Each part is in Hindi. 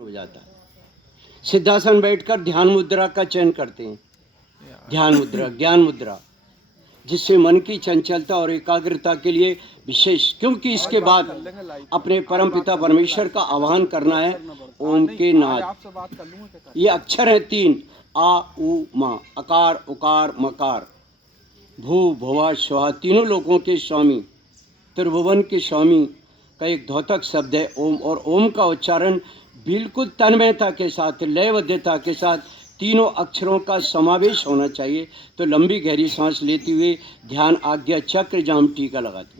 हो जाता है। सिद्धासन बैठकर ध्यान मुद्रा का चयन करते हैं। ध्यान मुद्रा, ज्ञान मुद्रा, जिससे मन की चंचलता और एकाग्रता के लिए विशेष, क्योंकि इसके बाद अपने परमपिता परमेश्वर का आह्वान करना है। ओम के नाद, ये अक्षर है तीन, आ उ मा, अकार उकार मकार। भू भुवा स्वाहा, तीनों लोगों के स्वामी, त्रिभुवन के स्वामी का एक द्योतक शब्द है ओम। और ओम का उच्चारण बिल्कुल तन्मयता के साथ, लयबद्धता के साथ तीनों अक्षरों का समावेश होना चाहिए। तो लंबी गहरी सांस लेते हुए ध्यान आज्ञा चक्र जाम टीका लगाते हैं।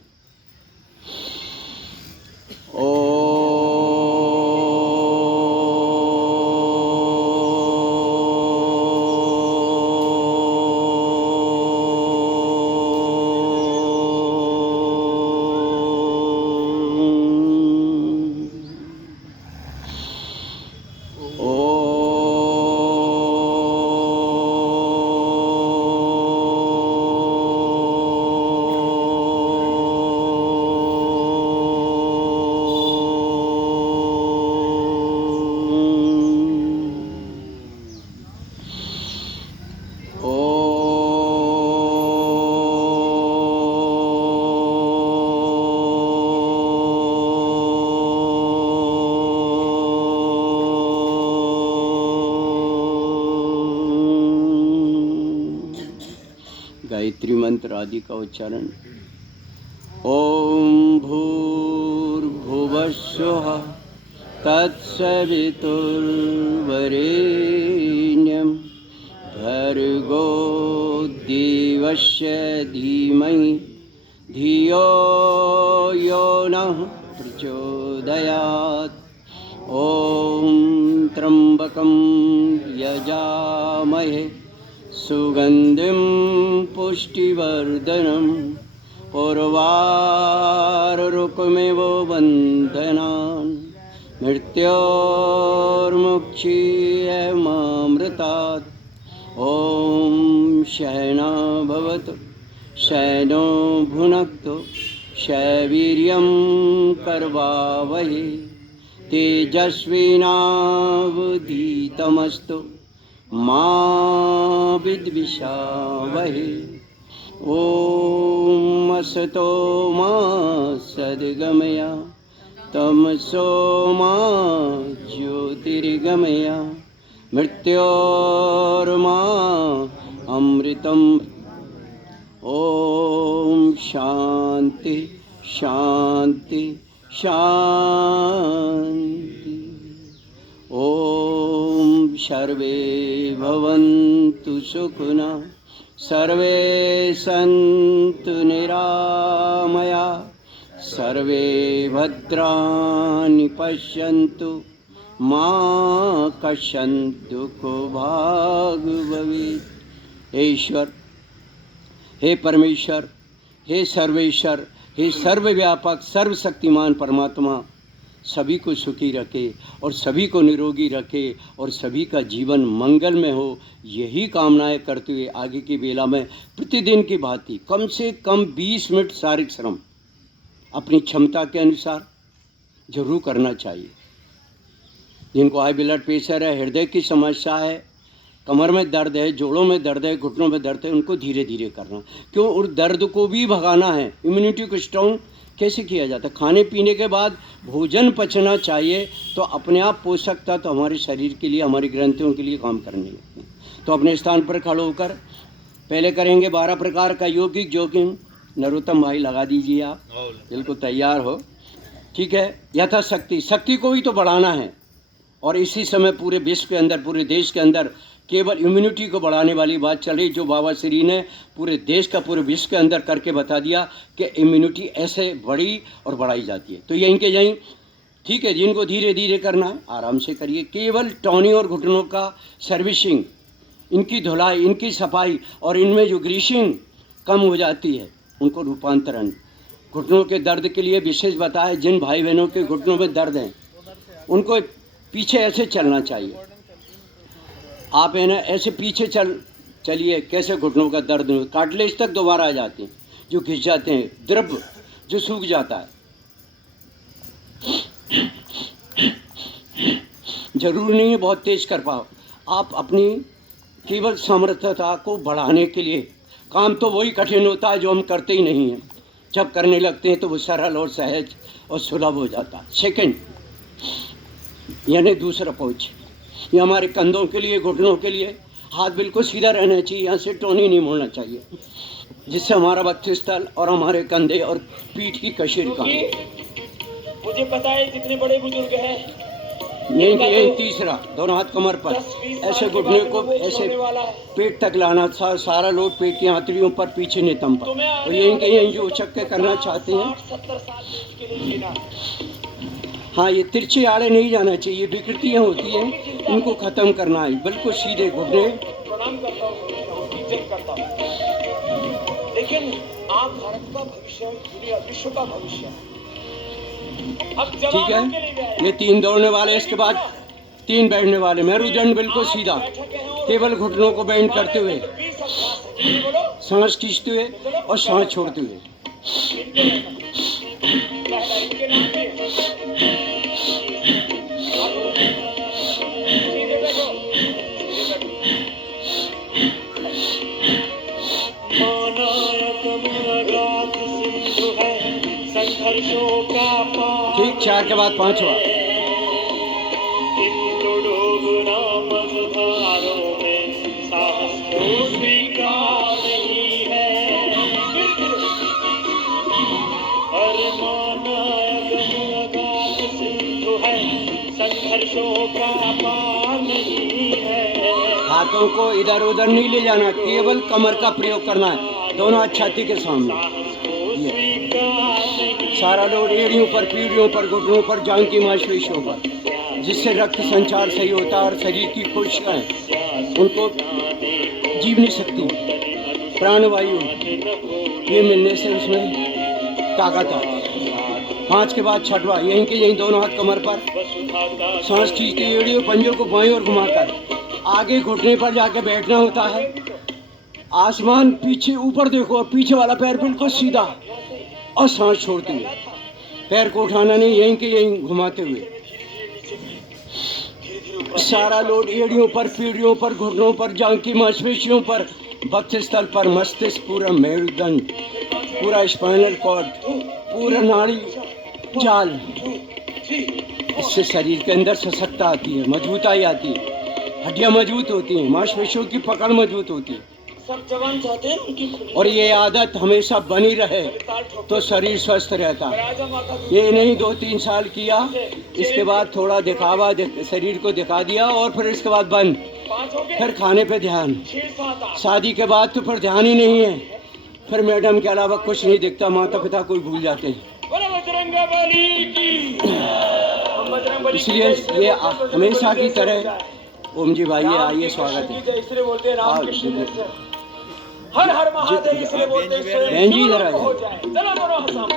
गायत्री मंत्र आदि का उच्चारण। ओम भूर्भुवस्सुः तत्सवितुर्वरेण्यं भर्गो देवस्य धीमहि धियो यो नः प्रचोदयात्। ओम त्र्यंबकं यजामहे सुगंधिं पुष्टिवर्धनम् उर्वारुकमिव बन्धनान् मृत्योर्मुक्षीयमामृतात्। ओम शयना भवतु शयनो भुनक्तु शयवीर्यं करवावहे तेजस्विनावधीतमस्तु मा विद्विषावहे। ओम असतो मा सद्गमय तमसो मा ज्योतिर्गमय मृत्योर्मा अमृतम्। ओम शांति शांति शांति। ओम सर्वे भवन्तु सुखिनः सर्वे सन्तु निरामया सर्वे भद्राणि पश्यन्तु मा कश्चित् दुःखभाग् भवेत्। हे ईश्वर, हे परमेश्वर, हे सर्वेश्वर, हे सर्वव्यापक सर्वशक्तिमान परमात्मा, सभी को सुखी रखे और सभी को निरोगी रखे और सभी का जीवन मंगल में हो, यही कामनाएं करते हुए आगे की बेला में प्रतिदिन की भांति कम से कम 20 मिनट शारीरिक श्रम अपनी क्षमता के अनुसार जरूर करना चाहिए। जिनको हाई ब्लड प्रेशर है, हृदय की समस्या है, कमर में दर्द है, जोड़ों में दर्द है, घुटनों में दर्द है, उनको धीरे धीरे करना। क्यों? उस दर्द को भी भगाना है। इम्यूनिटी को स्ट्रॉन्ग कैसे किया जाता है? खाने पीने के बाद भोजन पचना चाहिए, तो अपने आप पोषक तत्व हमारे शरीर के लिए, हमारी ग्रंथियों के लिए काम करने लगते हैं। तो अपने स्थान पर खड़े होकर पहले करेंगे 12 प्रकार का यौगिक जोगिंग। नरोत्तम भाई लगा दीजिए, आप बिल्कुल तैयार हो, ठीक है। यथाशक्ति, शक्ति को भी तो बढ़ाना है। और इसी समय पूरे विश्व के अंदर, पूरे देश के अंदर केवल इम्यूनिटी को बढ़ाने वाली बात चल रही, जो बाबा श्री ने पूरे देश का, पूरे विश्व के अंदर करके बता दिया कि इम्यूनिटी ऐसे बढ़ी और बढ़ाई जाती है। तो यहीं के यहीं, ठीक है। जिनको धीरे धीरे करना है आराम से करिए। केवल टौनी और घुटनों का सर्विसिंग, इनकी धुलाई, इनकी सफाई, और इनमें जो ग्रीसिंग कम हो जाती है, उनको रूपांतरण। घुटनों के दर्द के लिए विशेष बताया, जिन भाई बहनों के घुटनों में दर्द हैं उनको पीछे ऐसे चलना चाहिए। आप है ना ऐसे पीछे चलिए, कैसे घुटनों का दर्द, कार्टिलेज तक दोबारा आ जाते हैं, जो घिस जाते हैं, द्रव जो सूख जाता है। जरूरी नहीं है बहुत तेज़ कर पाओ। आप अपनी केवल समर्थता को बढ़ाने के लिए, काम तो वही कठिन होता है जो हम करते ही नहीं हैं, जब करने लगते हैं तो वो सरल और सहज और सुलभ हो जाता है। सेकंड यानी दूसरा अप्रोच, ये हमारे कंधों के लिए, घुटनों के लिए हाथ बिल्कुल सीधा रहना चाहिए, यहाँ से टोनी नहीं मोड़ना चाहिए, जिससे हमारा वक्षस्थल और हमारे कंधे और पीठ की कशीर का। मुझे पता है जितने बड़े बुजुर्ग हैं, यही तीसरा, दोनों हाथ कमर पर, ऐसे घुटने को ऐसे पेट तक लाना, सारा लोड पेट की आंतड़ियों पर, पीछे नितंब पर, और यहीं जो उछक के करना चाहते हैं। हाँ, ये तिरछे आड़े नहीं जाना चाहिए, ये विकृतियाँ होती हैं, उनको ख़त्म करना है, बिल्कुल सीधे घुटने। प्रणाम करता हूँ, इज्जत करता हूँ, लेकिन आप भारत का भविष्य, दुनिया विश्व का भविष्य। ठीक है, ये 3 दौड़ने वाले, इसके बाद 3 बैठने वाले। मेरुदंड बिल्कुल सीधा, केवल घुटनों को बेंड करते हुए, सांस खींचते हुए और सांस छोड़ते हुए। ठीक, 4 के बाद 5वां। हाथों को इधर उधर नहीं ले जाना, केवल कमर का प्रयोग करना है, दोनों हाथ छाती के सामने। सारा लोड एड़ियों पर, पीढ़ियों पर, घुटनों पर, जांघ की मांसपेशियों पर, जिससे रक्त संचार सही होता है और शरीर की कोशिकाएं, उनको जीवनी शक्ति, प्राणवायु ये मिलने से उसमें ताकत आती है। 5 के बाद 6वां, यहीं दोनों हाथ कमर पर, सांस खींचते एड़ियों पंजों को बाएं और घुमाकर आगे घुटने पर जाके बैठना होता है। आसमान पीछे ऊपर देखो और पीछे वाला पैर बिल्कुल सीधा और सांस छोड़ते हुए, पैर को उठाना नहीं, यहीं घुमाते हुए। सारा लोड एड़ियों पर, पीढ़ियों पर, घुटनों पर, जांघ की मांसपेशियों पर, वक्षस्थल पर, मस्तिष्क, पूरा मेरुदंड, पूरा स्पाइनल कॉर्ड, पूरा नाड़ी जाल। इससे शरीर के अंदर सशक्ता आती है, मजबूताई आती है, हड्डियां मजबूत होती हैं, मांसपेशियों की पकड़ मजबूत होती है। सब जवान चाहते हैं उनकी, और ये आदत हमेशा बनी रहे तो शरीर स्वस्थ रहता है। ये नहीं 2-3 साल किया, इसके बाद थोड़ा दिखावा, शरीर को दिखा दिया और फिर इसके बाद बंद, फिर खाने पे ध्यान, शादी के बाद तो फिर ध्यान ही नहीं है, फिर मैडम के अलावा कुछ नहीं दिखता, माता पिता कोई भूल जाते हैं। इसलिए ये हमेशा की तरह। ओम जी भाई आइए, स्वागत है। इसलिए बोलते हैं राम कृष्ण जैसे, हर हर महादेव इसलिए बोलते हैं। बहन जी इधर आ हो जाए, चलो दोनों हंसाम।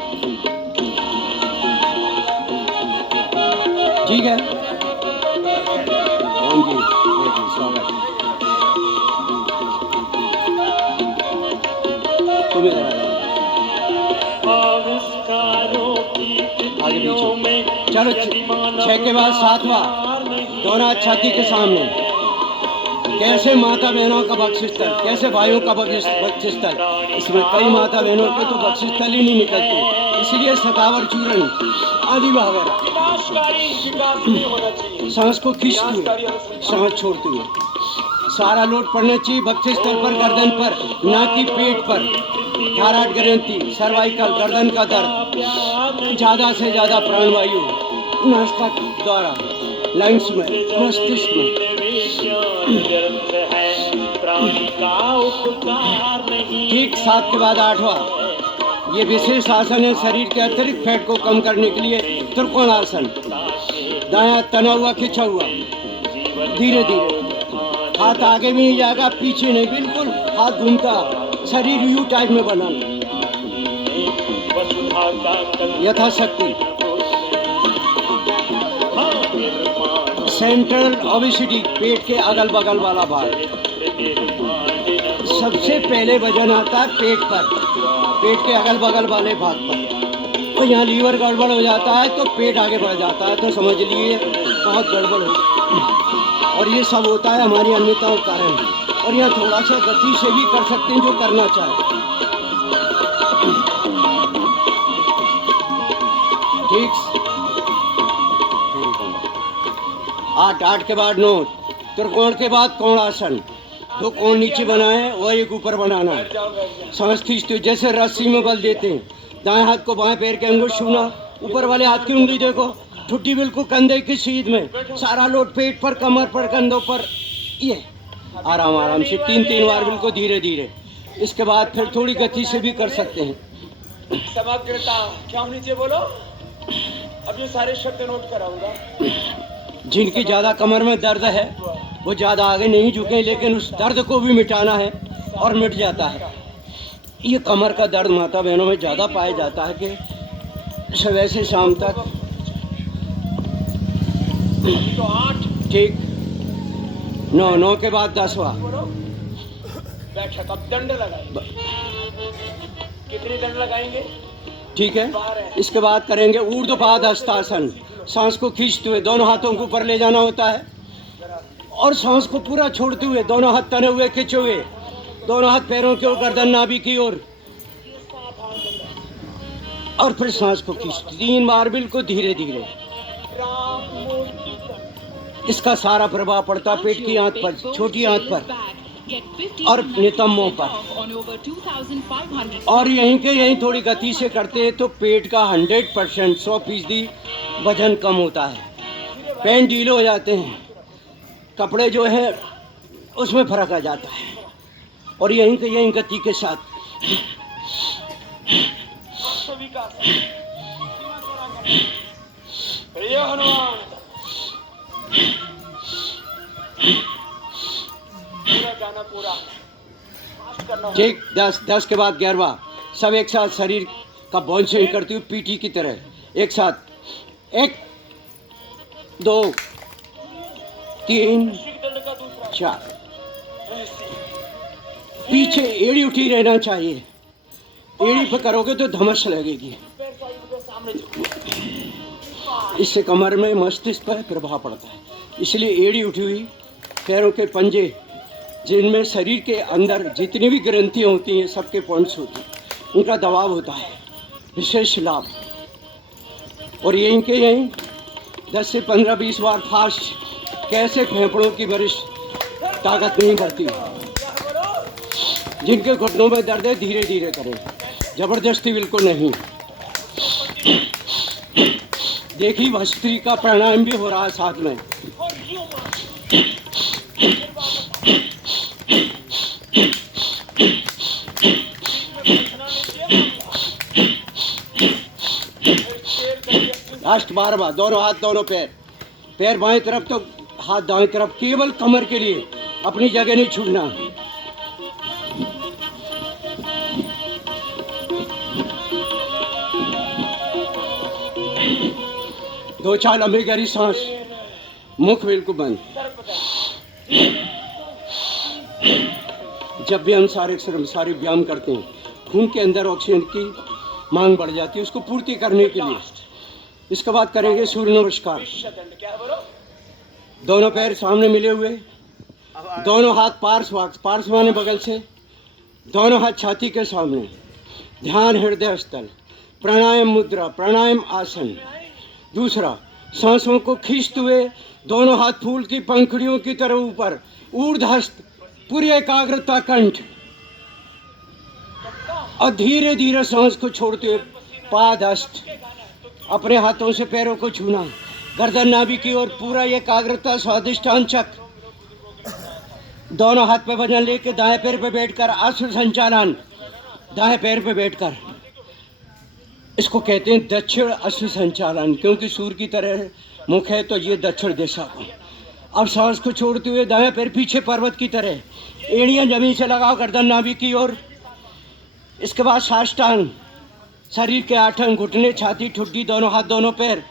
ठीक है, ओम जी स्वागत। तुम इधर आ जाओ, आगे पीछे। चलो 6 के बाद 7वां, दोनों छाती के सामने। कैसे माता बहनों का वक्षस्थल, कैसे भाइयों का वक्षस्थल, इसमें कई माता बहनों के तो वक्षस्थल ही नहीं निकलते, इसलिए सतावर चूर्ण आदि वगैरह। सांस को खींचते हुए, सांस छोड़ते हुए, सारा लोड पड़ना चाहिए वक्षस्थल पर, गर्दन पर, ना कि पेट पर। थायराइड ग्रंथि, सर्वाइकल, गर्दन का दर्द, ज़्यादा से ज़्यादा प्राणवायु नासिका द्वारा, लंग्स में, मस्तिष्क में। ठीक, 7 के बाद 8वां, ये विशेष आसन है शरीर के अतिरिक्त फैट को कम करने के लिए, त्रिकोण आसन। दायां तना हुआ, खिंचा हुआ, धीरे धीरे, हाथ आगे भी नहीं जाएगा, पीछे नहीं, बिल्कुल हाथ घूमता, शरीर यू टाइप में बनाना यथाशक्ति। सेंट्रल ओबेसिटी, पेट के अगल बगल वाला भाग, सबसे पहले वजन आता है पेट पर, पेट के अगल बगल वाले भाग पर। तो यहाँ लीवर गड़बड़ हो जाता है तो पेट आगे बढ़ जाता है, तो समझ लिए बहुत गड़बड़ हो, और ये सब होता है हमारी अन्यताओं के कारण। और यहाँ थोड़ा सा गति से भी कर सकते हैं जो करना चाहे। ठीक, 8 के बाद 9, त्रिकोण के बाद कोणासन। 2 कोण नीचे बनाए और एक ऊपर बनाना है। सांस खींचते हुए जैसे रस्सी में बल देते हैं। दाएं हाथ को बाएं पैर के अंगूठ छूना, ऊपर वाले हाथ की उंगली देखो, ठुड्डी बिल्कुल कंधे की सीध में, सारा लोड पेट पर, कमर पर, कंधों पर। ये आराम आराम से 3 बार बिल्कुल धीरे धीरे। इसके बाद फिर थोड़ी गति से भी कर सकते हैं। समग्रता, क्या नीचे बोलो। अब ये सारे शब्द नोट कराऊंगा। जिनकी ज़्यादा कमर में दर्द है वो ज़्यादा आगे नहीं झुके, लेकिन उस दर्द को भी मिटाना है और मिट जाता है। ये कमर का दर्द माता बहनों में ज़्यादा पाया जाता है कि सुबह से शाम तक। तो 8, ठीक, 9 के बाद 10वां। बैठक। अब दंड लगाएंगे। कितने दंड लगाएंगे? ठीक है, इसके बाद करेंगे ऊर्ध्वपाद हस्तासन। सांस को खींचते हुए दोनों हाथों को ऊपर ले जाना होता है और सांस को पूरा छोड़ते हुए दोनों हाथ तने हुए खिंचे हुए, दोनों हाथ पैरों की ओर, गर्दन नाभि की ओर, और फिर सांस को खींचते 3 बार बिल्कुल धीरे धीरे। इसका सारा प्रभाव पड़ता है पेट की आंत पर, छोटी आंत पर और नितंबों पर। और यहीं के यहीं थोड़ी गति से करते हैं तो पेट का 100%, 100% वजन कम होता है। पैंट ढीले हो जाते हैं, कपड़े जो है उसमें फर्क आ जाता है। और यहीं के यहीं गति के साथ ठीक। 10 के बाद 11वां। सब एक साथ शरीर का बाउंसिंग करते हुए पीटी की तरह एक साथ। 1 2 3 4। पीछे एड़ी उठी रहना चाहिए। एड़ी पे करोगे तो धमस लगेगी, इससे कमर में, मस्तिष्क पर प्रभाव पड़ता है। इसलिए एड़ी उठी हुई, पैरों के पंजे जिनमें शरीर के अंदर जितनी भी ग्रंथियाँ होती हैं, सबके पॉइंट्स होते हैं, उनका दबाव होता है, विशेष लाभ। और यहीं के यहीं 10 से 15-20 बार फास्ट। कैसे फेफड़ों की वरिष्ठ ताकत नहीं बढ़ती। जिनके घुटनों में दर्द है धीरे धीरे करें, जबरदस्ती बिल्कुल नहीं। देखिए भस्त्री का प्राणायाम भी हो रहा है साथ में। लास्ट 12वां। दोनों हाथ दोनों पैर, पैर बाएं तरफ तो हाथ दाएं तरफ, केवल कमर के लिए, अपनी जगह नहीं छूटना। दो चार लंबी गहरी सांस, मुख बिल्कुल बंद। जब भी हम सारे व्यायाम करते हैं, खून के अंदर ऑक्सीजन की मांग बढ़ जाती है, उसको पूर्ति करने के लिए। इसके बाद करेंगे सूर्य नमस्कार। दोनों पैर सामने मिले हुए, दोनों हाथ पार्श्व माने बगल से, दोनों हाथ छाती के सामने, ध्यान हृदय स्थल, प्राणायाम मुद्रा, प्राणायाम आसन। दूसरा, सांसों को खींचते हुए दोनों हाथ फूल की पंखुड़ियों की तरह ऊपर, ऊर्ध्वस्त, पूरी एकाग्रता कंठ, और धीरे धीरे सांस को छोड़ते हुए पादहस्त, अपने हाथों से पैरों को छूना, गर्दन नाभि की ओर, पूरा एकाग्रता, स्वादिष्टान चक्र। दोनों हाथ पे वजन लेके दाएं पैर पे बैठकर अश्व संचालन, दाएं पैर पे बैठकर। इसको कहते हैं दक्षिण अश्व संचालन, क्योंकि सूर्य की तरह मुख है तो ये दक्षिण दिशा को। अब सांस को छोड़ते हुए दाएं पैर पीछे पर्वत की तरह, एड़ियां जमीन से लगाओ, गर्दन नाभि की ओर। इसके बाद साष्टांग, शरीर के 8 अंग, घुटने, छाती, ठुड्डी, दोनों हाथ दोनों पैर,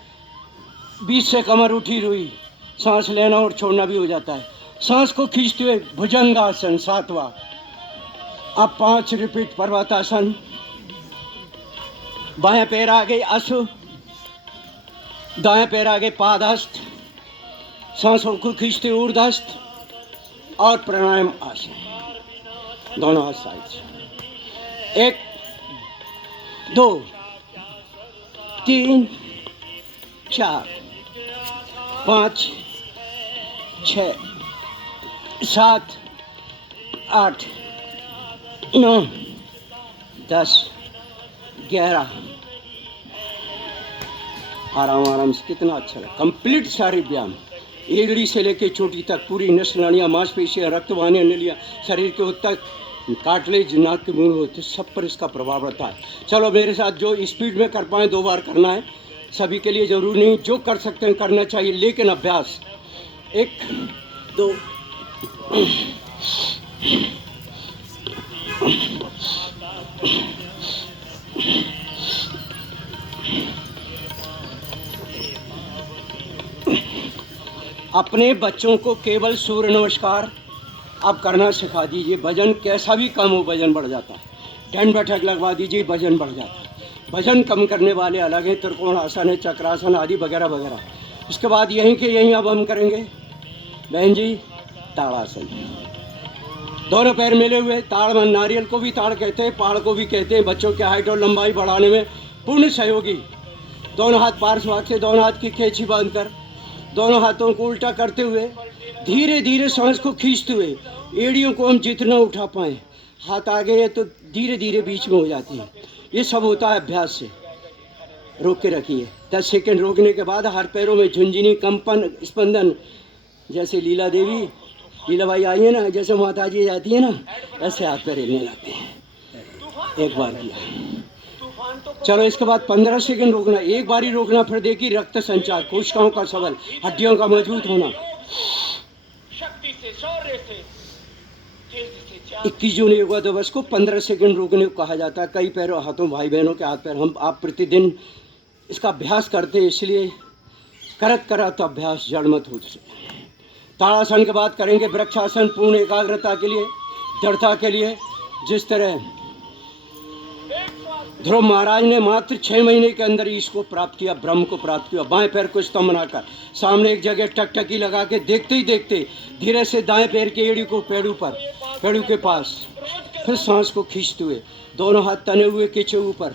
बीच से कमर उठी हुई, सांस लेना और छोड़ना भी हो जाता है। सांस को खींचते हुए भुजंगासन 7वां। अब 5 रिपीट पर्वतासन। बाएं पैर आगे अश्व, दाएं पैर आगे पादहस्त, सांसों को खींचते ऊर्ध्वस्त और प्राणायाम आसन, दोनों हाथ साइड से। 1 2 3 4 5 6 7 8 9 10 11। आराम आराम से, कितना अच्छा लगा। कंप्लीट सारे व्यायाम, एड़ी से लेके चोटी तक पूरी नस नाड़ियाँ, मांसपेशियाँ, रक्तवाहिनियाँ, नलियाँ, शरीर के उत्तक, कार्टिलेज, नाक के मूल होते, सब पर इसका प्रभाव रहता है। चलो मेरे साथ, जो स्पीड में कर पाए 2 बार करना है, सभी के लिए जरूरी नहीं, जो कर सकते हैं करना चाहिए, लेकिन अभ्यास। 1 2 अपने बच्चों को केवल सूर्य नमस्कार आप करना सिखा दीजिए। वजन कैसा भी कम हो, वजन बढ़ जाता है। 10 बैठक लगवा दीजिए, वजन बढ़ जाता है। वजन कम करने वाले अलग हैं, त्रिकोण आसन है, चक्रासन आदि वगैरह वगैरह। इसके बाद यहीं के यहीं अब हम करेंगे बहन जी ताड़ासन। दोनों पैर मिले हुए, ताड़ में नारियल को भी ताड़ कहते हैं, पहाड़ को भी कहते हैं। बच्चों की हाइट और लंबाई बढ़ाने में पूर्ण सहयोगी। दोनों हाथ पार्श्व से, दोनों हाथ की कैंची बांधकर, दोनों हाथों को उल्टा करते हुए धीरे धीरे सांस को खींचते हुए एड़ियों को हम जितना उठा पाएँ। हाथ आगे है तो धीरे धीरे बीच में हो जाती है। ये सब होता है अभ्यास से। रोक के रखिए, 10 सेकंड रोकने के बाद हाथ पैरों में झुंझुनी, कंपन, स्पंदन। जैसे लीला देवी, लीलाबाई आई है ना, जैसे माता जी जाती है ना, ऐसे हाथ पैर हिलने लगते हैं। एक बार किया, चलो इसके बाद 15 सेकंड रोकना, एक बार ही रोकना। फिर देखिए रक्त संचार, कोशिकाओं का सबल, हड्डियों का मजबूत होना। शक्ति से, शौर्य से, तेजी से, 21 जून योगा दिवस को 15 सेकंड रोकने को कहा जाता है। कई पैरों हाथों, भाई बहनों के हाथ पैर, हम आप प्रतिदिन इसका अभ्यास करते हैं, इसलिए करत करत अभ्यास जड़ मत हो। ताड़ासन के बाद करेंगे वृक्षासन, पूर्ण एकाग्रता के लिए, दृढ़ता के लिए। जिस तरह ध्रुव महाराज ने मात्र 6 महीने के अंदर इसको प्राप्त किया, ब्रह्म को प्राप्त किया। बाएं पैर को स्तंभ बनाकर सामने एक जगह टकटकी लगा के देखते ही देखते धीरे से दाएं पैर की एड़ी को पेड़ू पर, पेड़ू के पास, फिर सांस को खींचते हुए दोनों हाथ तने हुए खींचे ऊपर,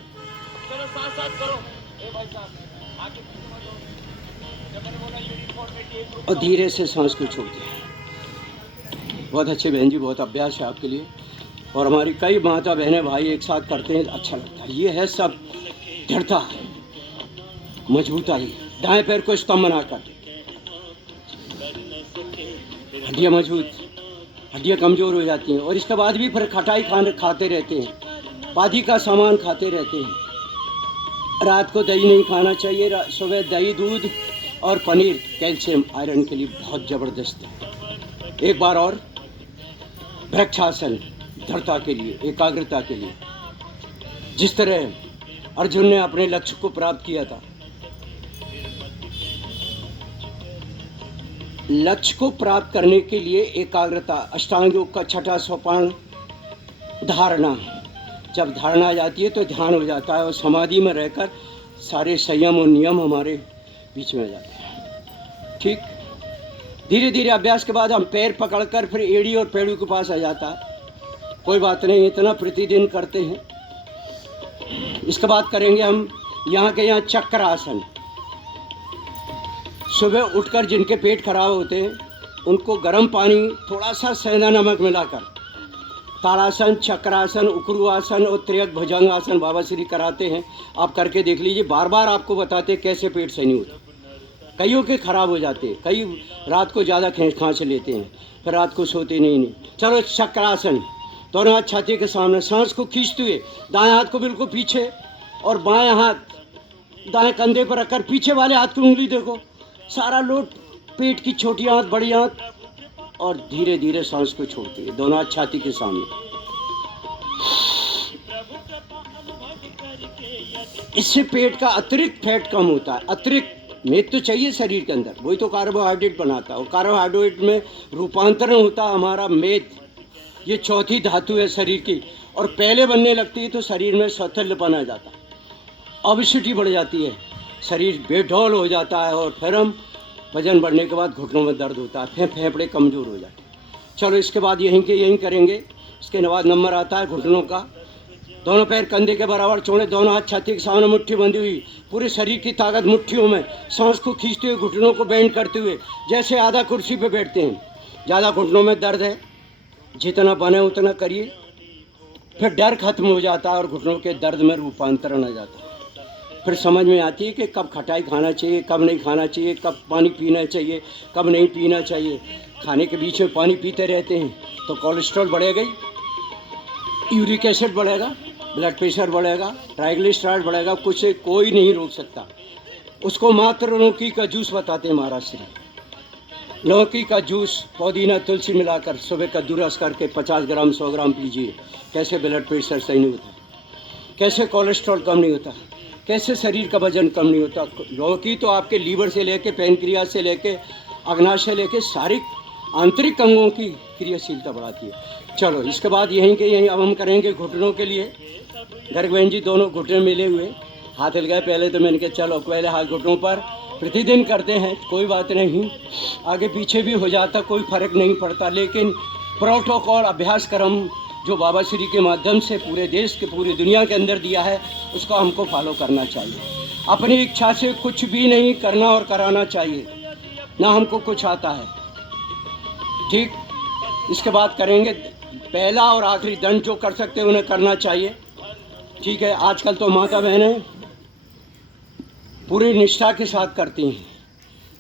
चलो साथ करो। ए भाई साहब, आगे पीछे मत हो। जब मैंने बोला यूनिफॉर्मिटी एक और धीरे से सांस को छोड़ दिया। बहुत अच्छे बहन जी, बहुत अभ्यास है आपके लिए। और हमारी कई माता बहनें भाई एक साथ करते हैं, अच्छा लगता है। ये है सब दृढ़ता, मजबूताई। दाएं पैर को स्तंभ बनाकर, हड्डियाँ मजबूत, हड्डियाँ कमज़ोर हो जाती हैं। और इसके बाद भी फिर खटाई खाते रहते हैं, पादी का सामान खाते रहते हैं। रात को दही नहीं खाना चाहिए, सुबह दही, दूध और पनीर कैल्शियम आयरन के लिए बहुत ज़बरदस्त है। एक बार और वृक्षासन, दृढ़ता के लिए, एकाग्रता के लिए। जिस तरह अर्जुन ने अपने लक्ष्य को प्राप्त किया था, लक्ष्य को प्राप्त करने के लिए एकाग्रता, अष्टांग योग का 6ठा सोपान धारणा। जब धारणा आ जाती है तो ध्यान हो जाता है और समाधि में रहकर सारे संयम और नियम हमारे बीच में आ जाते हैं। ठीक, धीरे धीरे अभ्यास के बाद हम पैर पकड़कर फिर एड़ी और पेड़ू के पास आ जाता है। कोई बात नहीं, इतना प्रतिदिन करते हैं। इसके बाद करेंगे हम यहाँ के यहाँ चक्र आसन। सुबह उठकर जिनके पेट खराब होते हैं उनको गर्म पानी, थोड़ा सा सेंधा नमक मिलाकर ताड़ासन, चक्रासन, उकरू आसन और त्रियक भुजंग आसन बाबा श्री कराते हैं। आप करके देख लीजिए, बार बार आपको बताते कैसे पेट सही नहीं होता। कईयों के खराब हो जाते हैं, कई रात को ज़्यादा खांस लेते हैं, फिर रात को सोते नहीं। चलो चक्रासन, दोनों हाथ छाती के सामने, सांस को खींचते हुए दाएं हाथ को बिल्कुल पीछे और बाएं हाथ दाएं कंधे पर रखकर पीछे वाले हाथ की उंगली देखो, सारा लोड पेट की छोटी आंत, बड़ी आंत, और धीरे धीरे सांस को छोड़ती है। दोनों हाथ छाती के सामने। इससे पेट का अतिरिक्त फैट कम होता है। अतिरिक्त मेद तो चाहिए शरीर के अंदर, वही तो कार्बोहाइड्रेट बनाता है। और कार्बोहाइड्रेट में रूपांतरण होता है हमारा मेद। ये चौथी धातु है शरीर की, और पहले बनने लगती है तो शरीर में सौतल्यपन आ जाता है, ओबेसिटी बढ़ जाती है, शरीर बेढौल हो जाता है और फिर हम वजन बढ़ने के बाद घुटनों में दर्द होता है, फेफड़े कमज़ोर हो जाते हैं। चलो इसके बाद यहीं करेंगे। इसके बाद नंबर आता है घुटनों का। दोनों पैर कंधे के बराबर छोड़े, दोनों हाथ छाती के सामने, मुट्ठी बंधी हुई, पूरे शरीर की ताकत मुट्ठियों में, सांस को खींचते हुए, घुटनों को बेंड करते हुए, जैसे आधा कुर्सी पे बैठते हैं। ज़्यादा घुटनों में दर्द है, जितना बने उतना करिए, फिर डर खत्म हो जाता है और घुटनों के दर्द में रूपांतरण आ जाता है। फिर समझ में आती है कि कब खटाई खाना चाहिए, कब नहीं खाना चाहिए, कब पानी पीना चाहिए, कब नहीं पीना चाहिए। खाने के बीच में पानी पीते रहते हैं तो कोलेस्ट्रॉल बढ़ेगा ही, यूरिक एसिड बढ़ेगा, ब्लड प्रेशर बढ़ेगा, ट्राइग्लिसराइड बढ़ेगा। कुछ से कोई नहीं रोक सकता। उसको मात्र लौकी का जूस बताते हैं महाराज श्री। लौकी का जूस पुदीना तुलसी मिलाकर सुबह कद्दूरस करके 50 ग्राम 100 ग्राम पीजिए। कैसे ब्लड प्रेशर सही नहीं होता, कैसे कोलेस्ट्रॉल कम नहीं होता, कैसे शरीर का वजन कम नहीं होता। लौकी तो आपके लीवर से लेके पैनक्रियाज से लेके अग्नाशय से लेके सारी आंतरिक अंगों की क्रियाशीलता बढ़ाती है। चलो इसके बाद यहीं अब हम करेंगे घुटनों के लिए। गर्ग बहन जी दोनों घुटने मिले हुए, हाथ हिल गए। पहले तो मैंने कहा चलो पहले हाथ घुटनों पर, प्रतिदिन करते हैं, कोई बात नहीं, आगे पीछे भी हो जाता, कोई फर्क नहीं पड़ता। लेकिन प्रोटोकॉल अभ्यास क्रम जो बाबा श्री के माध्यम से पूरे देश के पूरी दुनिया के अंदर दिया है, उसको हमको फॉलो करना चाहिए। अपनी इच्छा से कुछ भी नहीं करना और कराना चाहिए, ना हमको कुछ आता है। ठीक, इसके बाद करेंगे पहला और आखिरी दंड जो कर सकते हैं उन्हें करना चाहिए। ठीक है, आजकल तो माता बहनें पूरी निष्ठा के साथ करती हैं।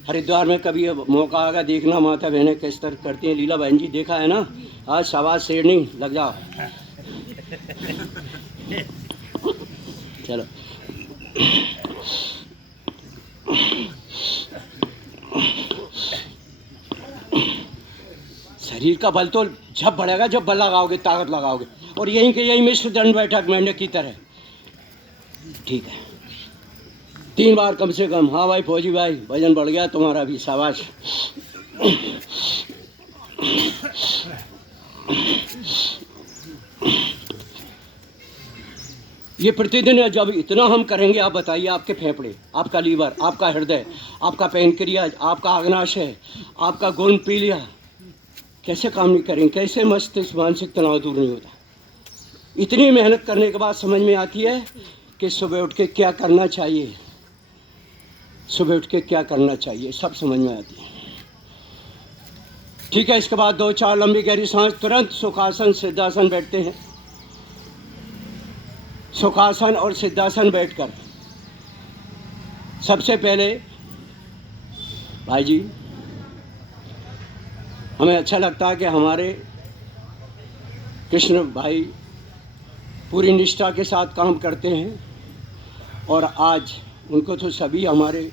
हरिद्वार में कभी मौका आएगा देखना माता बहनें किस तरह करती हैं। लीला बहन जी देखा है ना, आज सवाज शेरनी लग जाओ। चलो शरीर का बल तो जब बढ़ेगा जब बल लगाओगे, ताकत लगाओगे। और यहीं मिश्र दंड बैठक मेंढक की तरह। ठीक है, 3 बार कम से कम। हाँ भाई फौजी भाई, वजन बढ़ गया तुम्हारा भी, शाबाश। ये प्रतिदिन है। जब इतना हम करेंगे, आप बताइए आपके फेफड़े, आपका लीवर, आपका हृदय, आपका पैनक्रियाज, आपका अग्नाशय, आपका गोनपीलिया कैसे काम नहीं करेंगे, कैसे मस्तिष्क मानसिक तनाव दूर नहीं होता। इतनी मेहनत करने के बाद समझ में आती है कि सुबह उठ के क्या करना चाहिए, सुबह उठ के क्या करना चाहिए, सब समझ में आती है। ठीक है, इसके बाद 2-4 लंबी गहरी सांस, तुरंत सुखासन सिद्धासन बैठते हैं। सुखासन और सिद्धासन बैठकर सबसे पहले भाई जी, हमें अच्छा लगता है कि हमारे कृष्ण भाई पूरी निष्ठा के साथ काम करते हैं। और आज उनको तो सभी हमारे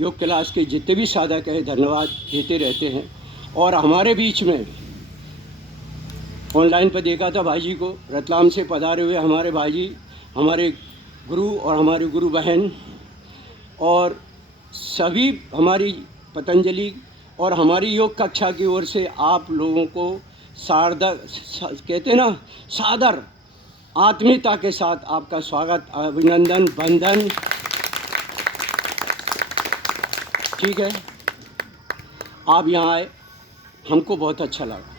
योग क्लास के जितने भी साधक हैं धन्यवाद देते रहते हैं। और हमारे बीच में ऑनलाइन पर देखा था भाई जी को, रतलाम से पधारे हुए हमारे भाई जी, हमारे गुरु और हमारी गुरु बहन, और सभी हमारी पतंजलि और हमारी योग कक्षा की ओर से आप लोगों को कहते हैं ना, सादर आत्मीयता के साथ आपका स्वागत, अभिनंदन, वंदन। ठीक है, आप यहाँ आए, हमको बहुत अच्छा लगा।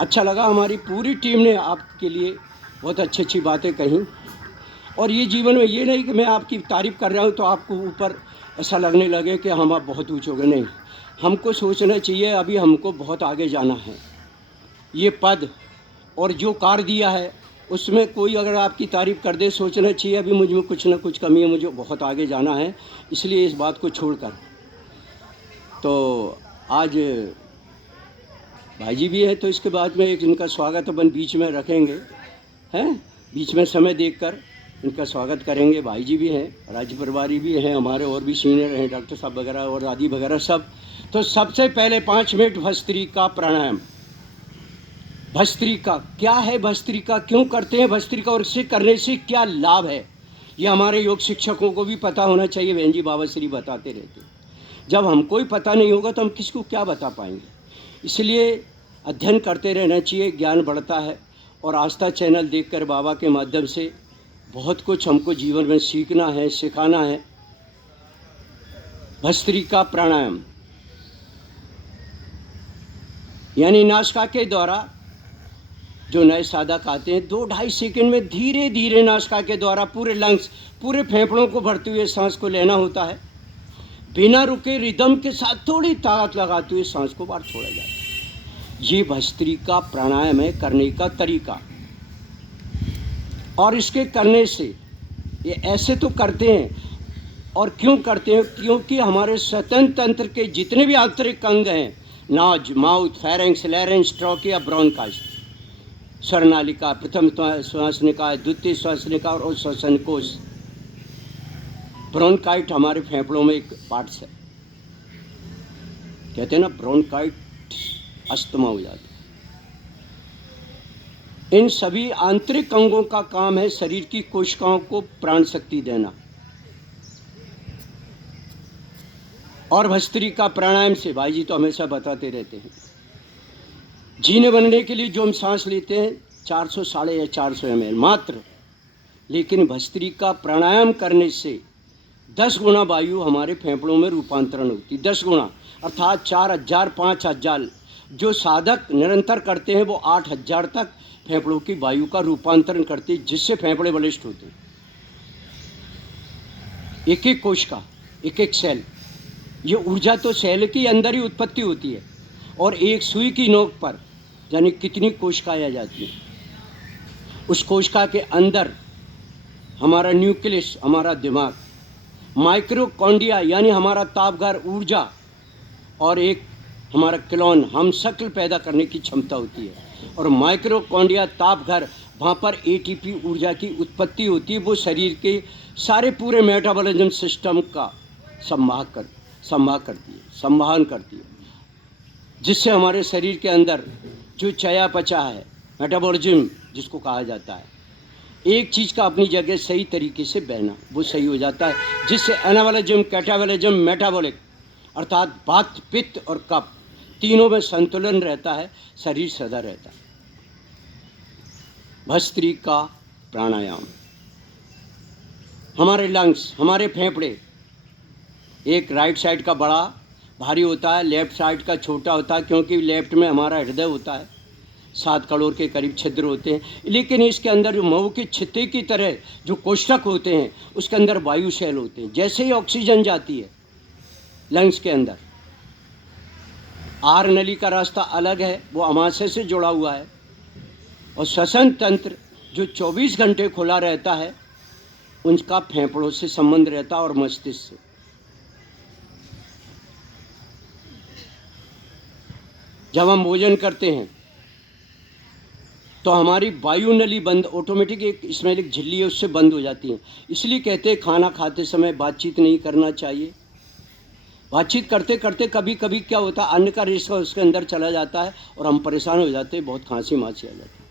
अच्छा लगा, हमारी पूरी टीम ने आपके लिए बहुत अच्छी अच्छी बातें कही। और ये जीवन में ये नहीं कि मैं आपकी तारीफ़ कर रहा हूँ तो आपको ऊपर ऐसा लगने लगे कि हम आप बहुत ऊँचे हो गए। नहीं, हमको सोचना चाहिए अभी हमको बहुत आगे जाना है। ये पद और जो कार्य दिया है उसमें कोई अगर आपकी तारीफ़ कर दे, सोचना चाहिए अभी मुझ में कुछ ना कुछ कमी है, मुझे बहुत आगे जाना है, इसलिए इस बात को छोड़कर। तो आज भाई जी भी है तो इसके बाद में एक इनका स्वागत अपन बीच में रखेंगे, हैं, बीच में समय देखकर इनका स्वागत करेंगे। भाई जी भी हैं, राज्य प्रभारी भी हैं, हमारे और भी सीनियर हैं, डॉक्टर साहब वगैरह और आदि वगैरह सब। तो सबसे पहले 5 मिनट भस्त्रिका प्राणायाम। भस्त्रिका क्या है, भस्त्रिका क्यों करते हैं, भस्त्रिका और इसे करने से क्या लाभ है, ये हमारे योग शिक्षकों को भी पता होना चाहिए। बहन जी बाबा श्री बताते रहते, जब हमको ही पता नहीं होगा तो हम किसको क्या बता पाएंगे। इसलिए अध्ययन करते रहना चाहिए, ज्ञान बढ़ता है। और आस्था चैनल देखकर बाबा के माध्यम से बहुत कुछ हमको जीवन में सीखना है, सिखाना है। भस्त्रिका प्राणायाम यानी नासिका के द्वारा, जो नए साधक आते हैं 2-2.5 सेकंड में धीरे धीरे नासिका के द्वारा पूरे लंग्स, पूरे फेफड़ों को भरते हुए सांस को लेना होता है। बिना रुके रिदम के साथ थोड़ी ताकत लगाते हुए सांस को बाहर छोड़ा जाता है। ये भस्त्रिका प्राणायाम है करने का तरीका। और इसके करने से, ये ऐसे तो करते हैं, और क्यों करते हैं? क्योंकि हमारे श्वसन तंत्र के जितने भी आंतरिक अंग हैं, नाज, माउथ, फेरेंक्स, लैरेंक्स, ट्रोकिया, ब्रोंकाइस, स्वरनालिका, प्रथम श्वासनिका, द्वितीय श्वासनिका और श्वसन कोश, ब्रोंकाइट हमारे फेफड़ों में एक पार्ट्स है। कहते हैं ना ब्रोंकाइट अस्थमा हो जाता है। इन सभी आंतरिक अंगों का काम है शरीर की कोशिकाओं को प्राण शक्ति देना। और भस्त्रिका प्राणायाम से भाई जी तो हमेशा बताते रहते हैं, जीने बनने के लिए जो हम सांस लेते हैं 400 साढ़े 400 ml मात्र, लेकिन भस्त्रिका प्राणायाम करने से 10 गुना वायु हमारे फेफड़ों में रूपांतरण होती है। 10 गुना अर्थात 4000 5000 जो साधक निरंतर करते हैं वो 8000 तक फेफड़ों की वायु का रूपांतरण करते हैं, जिससे फेफड़े बलिष्ठ होते हैं। एक एक कोश का एक एक सेल, ये ऊर्जा तो सेल के अंदर ही उत्पत्ति होती है। और एक सुई की नोक पर यानी कितनी कोशिकाएं आ जाती हैं। उस कोशिका के अंदर हमारा न्यूक्लियस, हमारा दिमाग, माइक्रोकॉन्ड्रिया यानी हमारा तापघर ऊर्जा, और एक हमारा क्लोन, हम शक्ल पैदा करने की क्षमता होती है। और माइक्रोकॉन्ड्रिया, तापघर, वहाँ पर एटीपी ऊर्जा की उत्पत्ति होती है। वो शरीर के सारे पूरे मेटाबॉलिज्म सिस्टम का संवहन करती है, जिससे हमारे शरीर के अंदर जो चयापचय है, मेटाबॉलिज्म जिसको कहा जाता है, एक चीज़ का अपनी जगह सही तरीके से बहना, वो सही हो जाता है, जिससे एनाबॉलिज्म, कैटाबॉलिज्म, मेटाबॉलिक अर्थात वात, पित्त और कफ तीनों में संतुलन रहता है, शरीर सदा रहता है। भस्त्रिका प्राणायाम, हमारे लंग्स, हमारे फेफड़े, एक राइट साइड का बड़ा भारी होता है, लेफ्ट साइड का छोटा होता है, क्योंकि लेफ्ट में हमारा हृदय होता है, 7 करोड़ के करीब छिद्र होते हैं। लेकिन इसके अंदर जो मऊ के छित्ते की तरह जो कोष्ठक होते हैं, उसके अंदर वायु सेल होते हैं। जैसे ही ऑक्सीजन जाती है लंग्स के अंदर, आर नली का रास्ता अलग है, वो अमाशय से जुड़ा हुआ है। और श्वसन तंत्र जो 24 घंटे खुला रहता है, उनका फेफड़ों से संबंध रहता है और मस्तिष्क से। जब हम भोजन करते हैं तो हमारी वायु नली बंद, ऑटोमेटिक एक इसमें एक झिल्ली है, उससे बंद हो जाती है। इसलिए कहते हैं खाना खाते समय बातचीत नहीं करना चाहिए। बातचीत करते करते कभी कभी क्या होता है, अन्न का रेशा उसके अंदर चला जाता है और हम परेशान हो जाते हैं, बहुत खांसी मासी आ जाती है।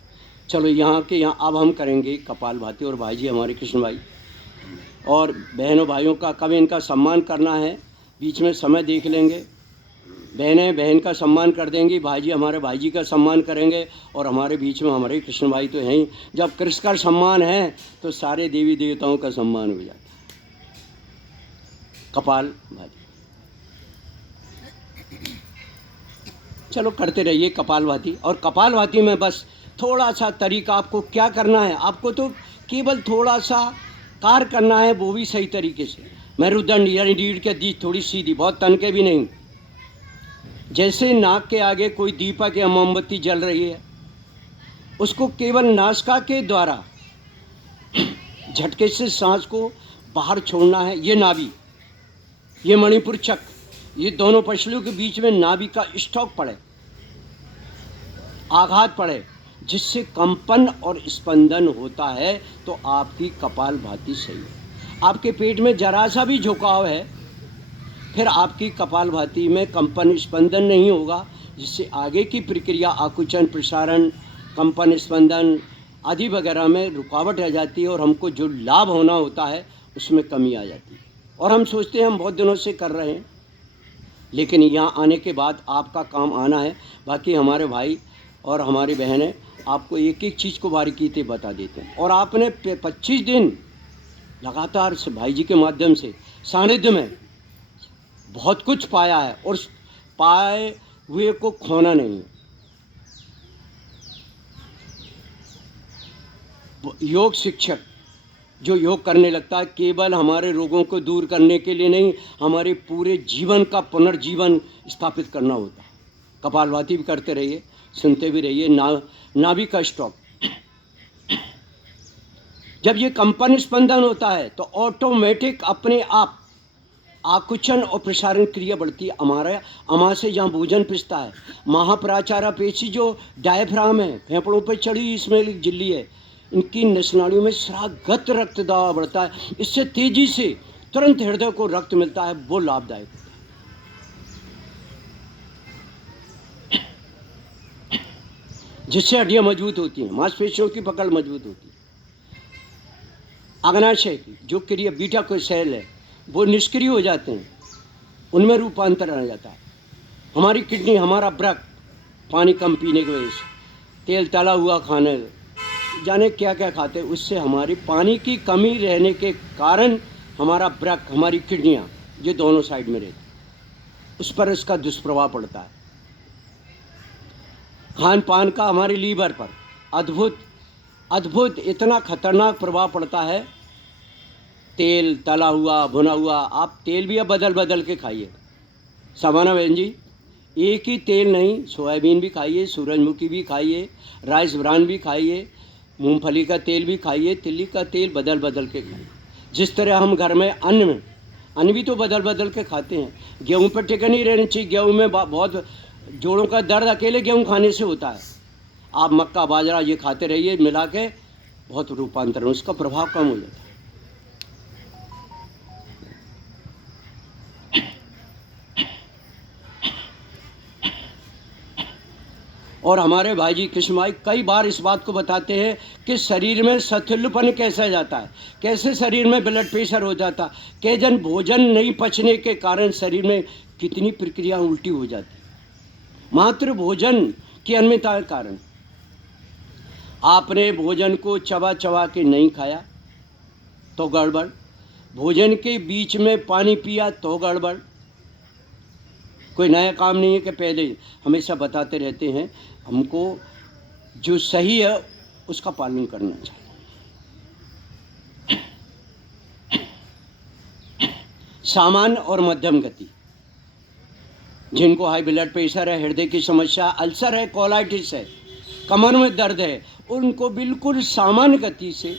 चलो यहाँ अब हम करेंगे कपालभाति। और भाई जी हमारे कृष्ण भाई और बहनों भाइयों का कब इनका सम्मान करना है, बीच में समय देख लेंगे। बहनें बहन का सम्मान कर देंगी, भाई जी हमारे भाई जी का सम्मान करेंगे, और हमारे बीच में हमारे कृष्ण भाई तो हैं ही। जब कृष्ण का सम्मान है तो सारे देवी देवताओं का सम्मान हो जाता है। कपालभाति, चलो करते रहिए कपालभाति। और कपालभाति में बस थोड़ा सा तरीका, आपको क्या करना है, आपको तो केवल थोड़ा सा कार्य करना है, वो भी सही तरीके से। मेरुदंड यानी रीढ़ के दी थोड़ी सीधी, बहुत तनके भी नहीं। जैसे नाक के आगे कोई दीपक या मोमबत्ती जल रही है, उसको केवल नासिका के द्वारा झटके से सांस को बाहर छोड़ना है। ये नाभि, ये मणिपुर चक्र, ये दोनों पसलियों के बीच में नाभि का स्टॉक पड़े, आघात पड़े, जिससे कंपन और स्पंदन होता है, तो आपकी कपालभाति सही है। आपके पेट में जरा सा भी झुकाव है, फिर आपकी कपालभाति में कंपन स्पंदन नहीं होगा, जिससे आगे की प्रक्रिया आकुचन, प्रसारण, कंपन स्पंदन आदि वगैरह में रुकावट रह जाती है, और हमको जो लाभ होना होता है उसमें कमी आ जाती है। और हम सोचते हैं हम बहुत दिनों से कर रहे हैं, लेकिन यहाँ आने के बाद आपका काम आना है। बाकी हमारे भाई और हमारी बहनें आपको एक एक चीज़ को बारीकी से बता देते हैं। और आपने 25 दिन लगातार से भाई जी के माध्यम से सानिध्य में बहुत कुछ पाया है और पाए हुए को खोना नहीं है। योग शिक्षक जो योग करने लगता है केवल हमारे रोगों को दूर करने के लिए नहीं, हमारे पूरे जीवन का पुनर्जीवन स्थापित करना होता है। कपालभाति भी करते रहिए, सुनते भी रहिए। नाभि का स्ट्रोक, जब ये कंपन स्पंदन होता है तो ऑटोमेटिक अपने आप आकुचन और प्रसारण क्रिया बढ़ती है। हमारा अमा से जहाँ भोजन पिसता है, महाप्राचारा पेशी जो डायफ्राम है, फेफड़ों पर चढ़ी इसमें झिल्ली है, इनकी नसनाड़ियों में स्रागत रक्त दबाव बढ़ता है। इससे तेजी से तुरंत हृदय को रक्त मिलता है, वो लाभदायक होता है, जिससे हड्डियां मजबूत होती हैं, मांसपेशियों की पकड़ मजबूत होती है। अग्नाशय की जो क्रिया बीटा कोई सेल है वो निष्क्रिय हो जाते हैं, उनमें रूपांतर आ जाता है। हमारी किडनी, हमारा ब्रक, पानी कम पीने की वजह से, तेल तला हुआ खाने, जाने क्या क्या खाते, उससे हमारी पानी की कमी रहने के कारण हमारा ब्रक, हमारी किडनियाँ ये दोनों साइड में रहती, उस पर इसका दुष्प्रभाव पड़ता है। खान पान का हमारे लीवर पर अद्भुत इतना खतरनाक प्रभाव पड़ता है। तेल तला हुआ, भुना हुआ, आप तेल भी अब बदल के खाइए। सामाना बहन जी, एक ही तेल नहीं, सोयाबीन भी खाइए, सूरजमुखी भी खाइए, राइस ब्रान भी खाइए, मूंगफली का तेल भी खाइए, तिल्ली का तेल बदल के खाइए। जिस तरह हम घर में अन्न भी तो बदल के खाते हैं। गेहूं पर टिके नहीं रहना चाहिए। गेहूं में बहुत जोड़ों का दर्द अकेले गेहूं खाने से होता है। आप मक्का बाजरा ये खाते रहिए मिला के, बहुत रूपांतरण, उसका प्रभाव कम हो जाता है। और हमारे भाई जी कृष्ण भाई कई बार इस बात को बताते हैं कि शरीर में सथुल्यपन कैसे जाता है, कैसे शरीर में ब्लड प्रेशर हो जाता, कैजन भोजन नहीं पचने के कारण शरीर में कितनी प्रक्रिया उल्टी हो जाती, मात्र भोजन की अनियमितता के कारण। आपने भोजन को चबा के नहीं खाया तो गड़बड़, भोजन के बीच में पानी पिया तो गड़बड़। कोई नया काम नहीं है कि पहले हमेशा बताते रहते हैं, हमको जो सही है उसका पालन करना चाहिए। सामान्य और मध्यम गति, जिनको हाई ब्लड प्रेशर है, हृदय की समस्या, अल्सर है, कोलाइटिस है, कमर में दर्द है, उनको बिल्कुल सामान्य गति से,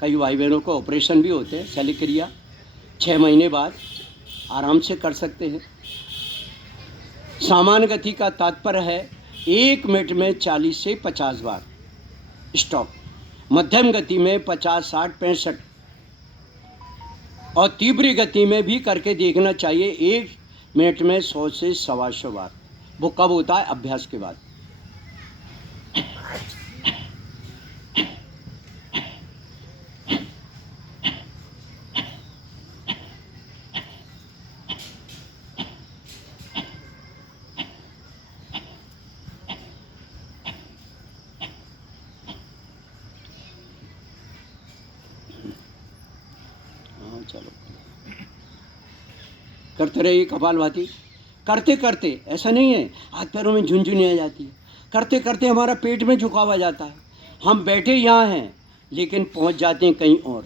कई भाई बहनों को ऑपरेशन भी होते हैं, शल्यक्रिया 6 महीने बाद आराम से कर सकते हैं। सामान्य गति का तात्पर्य है 1 मिनट में 40 से 50 बार स्टॉप, मध्यम गति में 50, 60, 65 और तीव्र गति में भी करके देखना चाहिए 1 मिनट में 100 से 125 बार। वो कब होता है? अभ्यास के बाद। चलो करते रहिए कपालभाति। करते करते ऐसा नहीं है हाथ पैरों में झुनझुनी आ जाती है, करते करते हमारा पेट में झुकाव आ जाता है। हम बैठे यहाँ हैं लेकिन पहुँच जाते हैं कहीं और।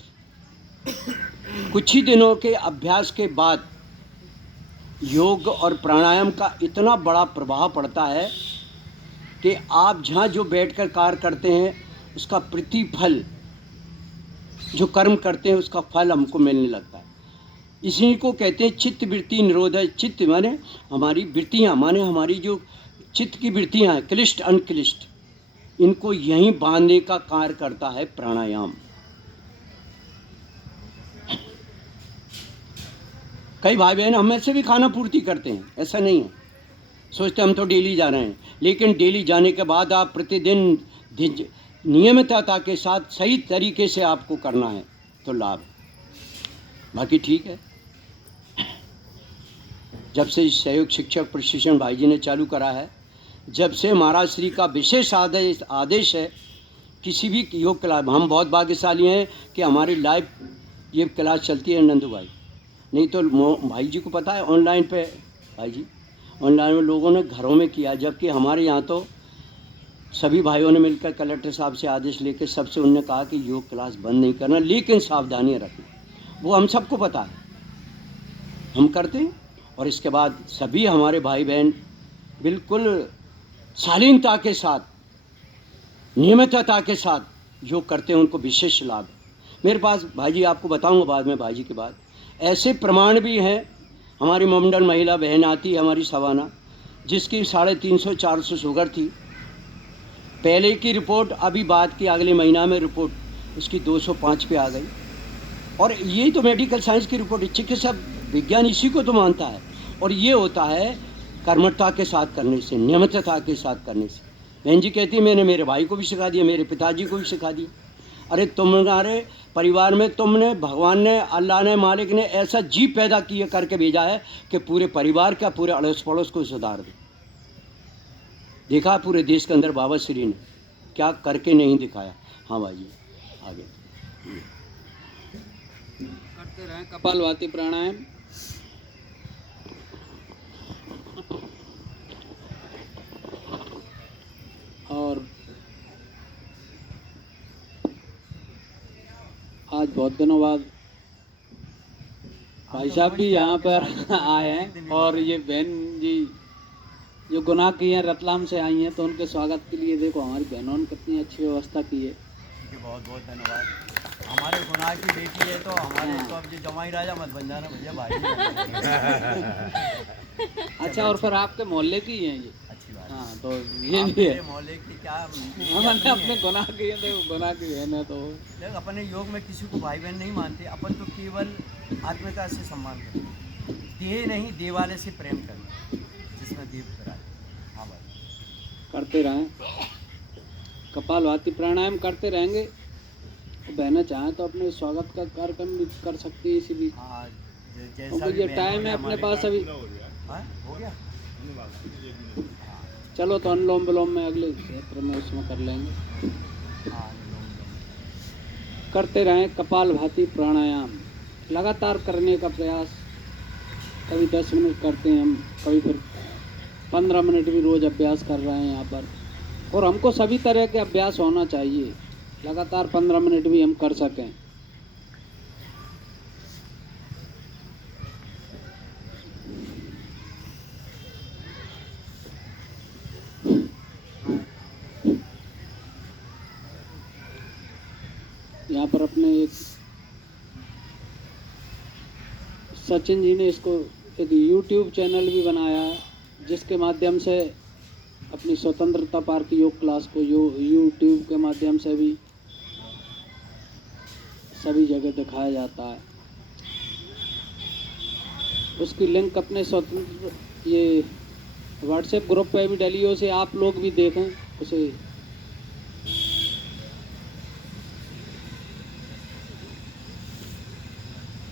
कुछ ही दिनों के अभ्यास के बाद योग और प्राणायाम का इतना बड़ा प्रभाव पड़ता है कि आप जहाँ जो बैठकर कार्य करते हैं उसका प्रतिफल, जो कर्म करते हैं उसका फल हमको मिलने लगता है। इसी को कहते हैं चित्त वृत्ति निरोध। चित्त माने हमारी वृत्तियाँ, माने हमारी जो चित्त की वृत्तियाँ हैं, क्लिष्ट अनक्लिष्ट, इनको यहीं बांधने का कार्य करता है प्राणायाम। कई भाई बहन हम में से भी खाना पूर्ति करते हैं, ऐसा नहीं है, सोचते हम तो डेली जा रहे हैं, लेकिन डेली जाने के बाद आप प्रतिदिन नियमितता के साथ सही तरीके से आपको करना है तो लाभ है। बाकी ठीक है। जब से सहयोग शिक्षक प्रशिक्षण भाई जी ने चालू करा है, जब से महाराज श्री का विशेष आदेश है किसी भी योग क्लास, हम बहुत भाग्यशाली हैं कि हमारी लाइव ये क्लास चलती है नंदू भाई, नहीं तो भाई जी को पता है ऑनलाइन पे, भाई जी ऑनलाइन में लोगों ने घरों में किया, जबकि हमारे यहाँ तो सभी भाइयों ने मिलकर कलेक्टर साहब से आदेश लेकर सबसे उन्होंने कहा कि योग क्लास बंद नहीं करना, लेकिन सावधानियाँ रखना। वो हम सबको पता है, हम करते हैं। और इसके बाद सभी हमारे भाई बहन बिल्कुल शालीनता के साथ, नियमितता के साथ योग करते हैं, उनको विशेष लाभ है। मेरे पास भाई जी, आपको बताऊंगा बाद में, भाई जी के बाद ऐसे प्रमाण भी हैं। हमारी मंडल महिला बहन आती है हमारी सवाना, जिसकी 350-400 शुगर थी, पहले की रिपोर्ट, अभी बात की अगले महीना में रिपोर्ट उसकी 205 पे आ गई। और यही तो मेडिकल साइंस की रिपोर्ट है, चिकित्सा विज्ञान इसी को तो मानता है। और ये होता है कर्मठता के साथ करने से, नियमितता के साथ करने से। बहन जी कहती है मैंने मेरे भाई को भी सिखा दिया, मेरे पिताजी को भी सिखा दिया। अरे तुम्हारे परिवार में तुमने, भगवान ने, अल्लाह ने, मालिक ने ऐसा जीव पैदा किए करके भेजा है कि पूरे परिवार का, पूरे अड़ोस पड़ोस को सुधार दे। देखा पूरे देश के अंदर बाबा श्री ने क्या करके नहीं दिखाया। हाँ भाई जी आगे करते रहें कपालभाति प्राणायाम। और आज बहुत दिनों बाद भाई साहब भी यहाँ पर आए हैं, और ये बहन जी जो गुनाह की हैं रतलाम से आई हैं, तो उनके स्वागत के लिए देखो हमारी बहनों ने कितनी अच्छी व्यवस्था की है। बहुत बहुत धन्यवाद। हमारे गुनाह की बेटी है तो हमारे तो अब जो जमाई राजा मत बन जाना भैया, भाई अच्छा, और फिर आपके मोहल्ले की हैं ये? अच्छी बात। हाँ, तो ये भी है। मोहल्ले की क्या, हमने अपने गुनाह किए थे, गुनाह की बहन है तो देख अपने योग में किसी को भाई बहन नहीं मानते अपन, तो केवल आत्मिकता से सम्मान करते, देह नहीं देवालय से प्रेम करना, जिसमें देव कराए। हाँ भाई करते रहें कपालभाति प्राणायाम करते रहेंगे। बहनें चाहें तो अपने स्वागत का कार्यक्रम भी कर सकती है इसी बीच, हाँ जैसा क्योंकि भी ये बहन टाइम है अपने पास अभी। हाँ, हो गया। चलो तो अनुलोम विलोम में अगले क्षेत्र में उसमें कर लेंगे। हाँ, करते रहें कपालभाति प्राणायाम, लगातार करने का प्रयास। कभी 10 मिनट करते हैं हम, कभी फिर 15 मिनट भी रोज़ अभ्यास कर रहे हैं यहाँ पर। और हमको सभी तरह के अभ्यास होना चाहिए, लगातार 15 मिनट भी हम कर सकें। यहाँ पर अपने एक सचिन जी ने इसको एक YouTube चैनल भी बनाया है, जिसके माध्यम से अपनी स्वतंत्रता पार्क योग क्लास को YouTube के माध्यम से भी सभी जगह दिखाया जाता है। उसकी लिंक अपने स्वतंत्र ये व्हाट्सएप ग्रुप पे भी डली हो, उसे आप लोग भी देखें उसे।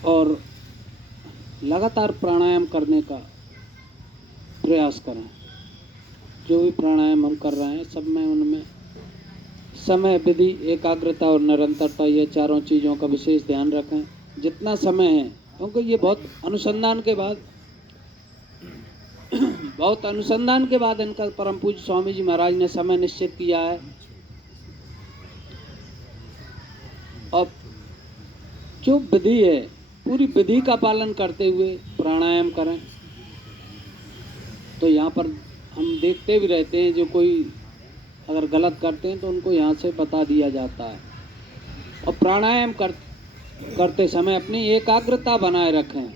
और लगातार प्राणायाम करने का प्रयास करें। जो भी प्राणायाम हम कर रहे हैं सब में, उनमें समय, विधि, एकाग्रता और निरंतरता, ये चारों चीज़ों का विशेष ध्यान रखें जितना समय है, क्योंकि ये बहुत अनुसंधान के बाद इनका परम पूज्य स्वामी जी महाराज ने समय निश्चित किया है। और जो विधि है, पूरी विधि का पालन करते हुए प्राणायाम करें। तो यहाँ पर हम देखते भी रहते हैं, जो कोई अगर गलत करते हैं तो उनको यहाँ से बता दिया जाता है। और प्राणायाम करते समय अपनी एकाग्रता बनाए रखें,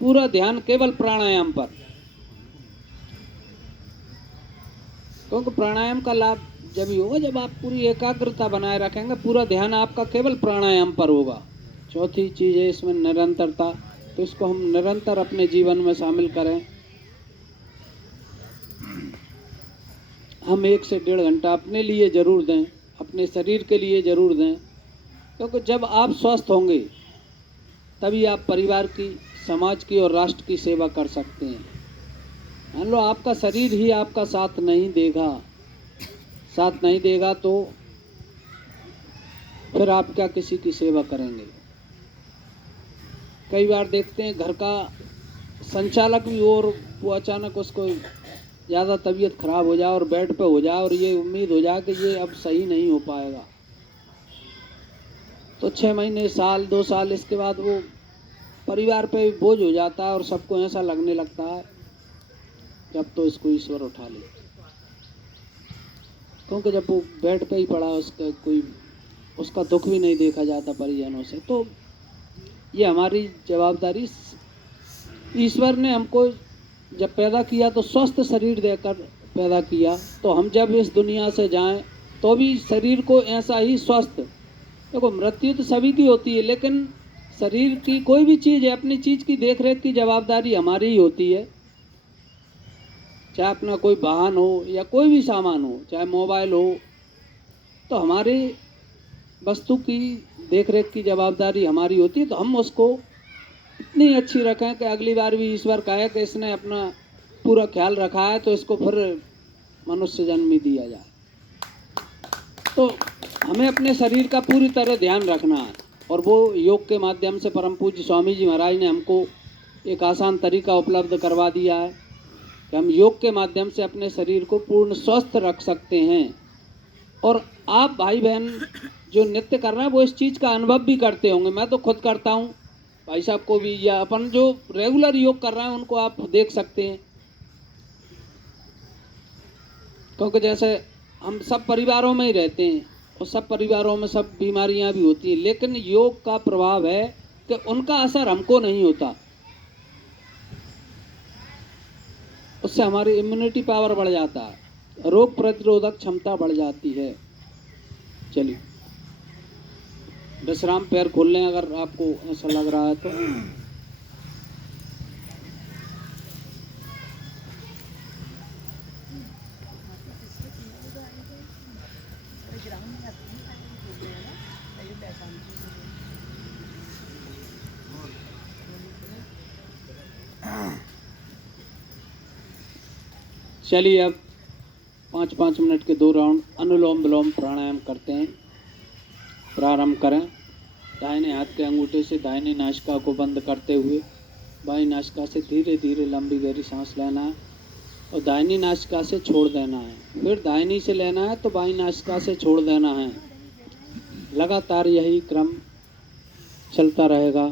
पूरा ध्यान केवल प्राणायाम पर, क्योंकि प्राणायाम का लाभ जब ही होगा जब आप पूरी एकाग्रता बनाए रखेंगे, पूरा ध्यान आपका केवल प्राणायाम पर होगा। चौथी चीज़ है इसमें निरंतरता, तो इसको हम निरंतर अपने जीवन में शामिल करें। हम 1 से 1.5 घंटा अपने लिए ज़रूर दें, अपने शरीर के लिए ज़रूर दें, क्योंकि जब आप स्वस्थ होंगे तभी आप परिवार की, समाज की और राष्ट्र की सेवा कर सकते हैं। मान लो आपका शरीर ही आपका साथ नहीं देगा तो फिर आप क्या किसी की सेवा करेंगे। कई बार देखते हैं घर का संचालक भी हो और वो अचानक उसको ज़्यादा तबीयत खराब हो जाए और बेड पे हो जाए और ये उम्मीद हो जाए कि ये अब सही नहीं हो पाएगा, तो 6 महीने, साल, 2 साल इसके बाद वो परिवार पे भी बोझ हो जाता है और सबको ऐसा लगने लगता है कि अब तो इसको ईश्वर उठा ले, क्योंकि जब वो बेड पे ही पड़ा उसका दुख भी नहीं देखा जाता परिजनों से। तो ये हमारी जवाबदारी, ईश्वर ने हमको जब पैदा किया तो स्वस्थ शरीर देकर पैदा किया, तो हम जब इस दुनिया से जाएं तो भी शरीर को ऐसा ही स्वस्थ, देखो मृत्यु तो सभी की होती है, लेकिन शरीर की कोई भी चीज़ है, अपनी चीज़ की देख रेख की जवाबदारी हमारी ही होती है। चाहे अपना कोई वाहन हो या कोई भी सामान हो, चाहे मोबाइल हो, तो हमारी वस्तु की देख रेख की जवाबदारी हमारी होती है। तो हम उसको इतनी अच्छी रखें कि अगली बार भी ईश्वर कहे कि इसने अपना पूरा ख्याल रखा है तो इसको फिर मनुष्य जन्म ही दिया जाए। तो हमें अपने शरीर का पूरी तरह ध्यान रखना है, और वो योग के माध्यम से परम पूज्य स्वामी जी महाराज ने हमको एक आसान तरीका उपलब्ध करवा दिया है कि हम योग के माध्यम से अपने शरीर को पूर्ण स्वस्थ रख सकते हैं। और आप भाई बहन जो नृत्य कर रहे हैं वो इस चीज़ का अनुभव भी करते होंगे, मैं तो खुद करता हूँ, भाई साहब को भी, या अपन जो रेगुलर योग कर रहे हैं उनको आप देख सकते हैं। क्योंकि जैसे हम सब परिवारों में ही रहते हैं और सब परिवारों में सब बीमारियां भी होती हैं, लेकिन योग का प्रभाव है कि उनका असर हमको नहीं होता, उससे हमारी इम्यूनिटी पावर बढ़ जाता है, रोग प्रतिरोधक क्षमता बढ़ जाती है। चलिए विश्राम, पैर खोल लें अगर आपको ऐसा लग रहा है तो। चलिए अब 5-5 मिनट के 2 राउंड अनुलोम विलोम प्राणायाम करते हैं। प्रारंभ करें। दाहिने हाथ के अंगूठे से दाहिनी नासिका को बंद करते हुए बाईं नासिका से धीरे धीरे लंबी गहरी सांस लेना है और दाहिनी नासिका से छोड़ देना है। फिर दाहिनी से लेना है तो बाईं नासिका से छोड़ देना है। लगातार यही क्रम चलता रहेगा।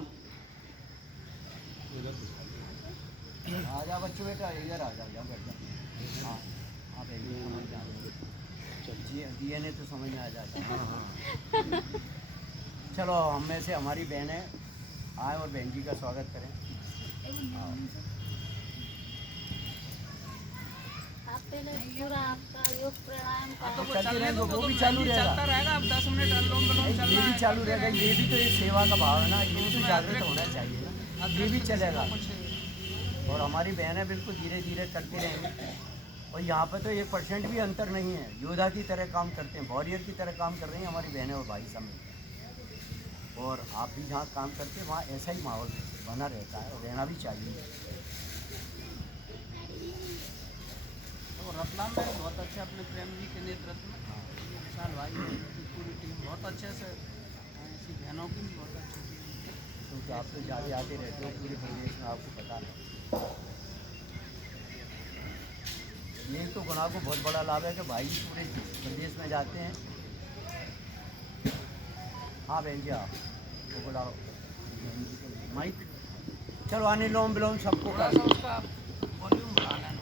आजा बच्चों, बेटा इधर आ जाओ, बैठ जाओ। हाँ आप समझ जाओ, DNA तो समझ में आ जाता है। हाँ। चलो हम में से हमारी बहनें आए और बहन जी का स्वागत करें। आप पहले पूरा आपका योग प्राणायाम का वो भी चालू रहेगा। अब 10 मिनट अनुलोम विलोम चल ये भी चालू रहेगा। ये भी तो एक सेवा का भाव है ना, ये भी तो जागृत होना चाहिए ना, ये भी चलेगा। और हमारी बहनें बिल्कुल धीरे धीरे करती रहेंगी। और यहाँ पर तो 1% भी अंतर नहीं है, योद्धा की तरह काम करते हैं, वॉरियर की तरह काम कर रही हैं हमारी बहनें और भाई सब मिलकर। और आप भी जहाँ काम करते हैं वहाँ ऐसा ही माहौल बना रहता है और रहना भी चाहिए। तो रतलाम में बहुत अच्छे अपने प्रेम जी के नेतृत्व में विशाल भाई की पूरी टीम बहुत अच्छे से, ऐसी बहनों की भी बहुत अच्छी टीम, क्योंकि आप तो ज़्यादा आते रहते हो पूरे प्रदेश में, आपको पता है। यही तो गुनाह को बहुत बड़ा लाभ है कि भाई पूरे प्रदेश में जाते हैं। हाँ बहन जी, आप तो बुलाओ माइक। चलो अनुलोम विलोम सबको कर उसका वॉल्यूम बढ़ा लेना।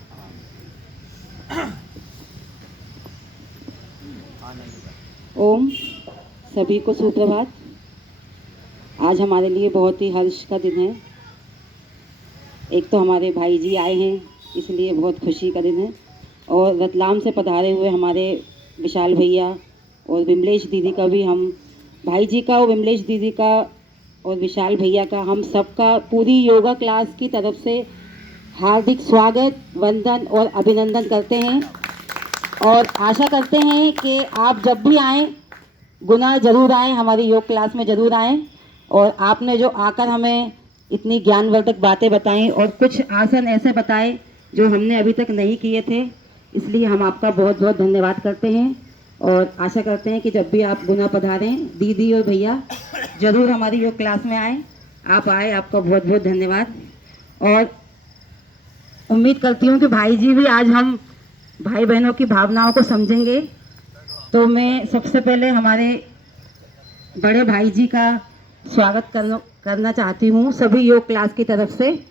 हाँ नहीं ओम सभी को सुप्रभात। आज हमारे लिए बहुत ही हर्ष का दिन है। एक तो हमारे भाई जी आए हैं इसलिए बहुत खुशी का दिन है, और रतलाम से पधारे हुए हमारे विशाल भैया और विमलेश दीदी का भी, हम भाई जी का और विमलेश दीदी का और विशाल भैया का, हम सबका पूरी योगा क्लास की तरफ से हार्दिक स्वागत, वंदन और अभिनंदन करते हैं। और आशा करते हैं कि आप जब भी आएँ गुना ज़रूर आएँ, हमारी योग क्लास में ज़रूर आएँ। और आपने जो आकर हमें इतनी ज्ञानवर्धक बातें बताई और कुछ आसन ऐसे बताए जो हमने अभी तक नहीं किए थे, इसलिए हम आपका बहुत बहुत धन्यवाद करते हैं। और आशा करते हैं कि जब भी आप गुना पधारें, दीदी और भैया ज़रूर हमारी योग क्लास में आएँ आप आए, आपका बहुत बहुत धन्यवाद। और उम्मीद करती हूँ कि भाई जी भी आज हम भाई बहनों की भावनाओं को समझेंगे। तो मैं सबसे पहले हमारे बड़े भाई जी का स्वागत करना चाहती हूँ सभी योग क्लास की तरफ से।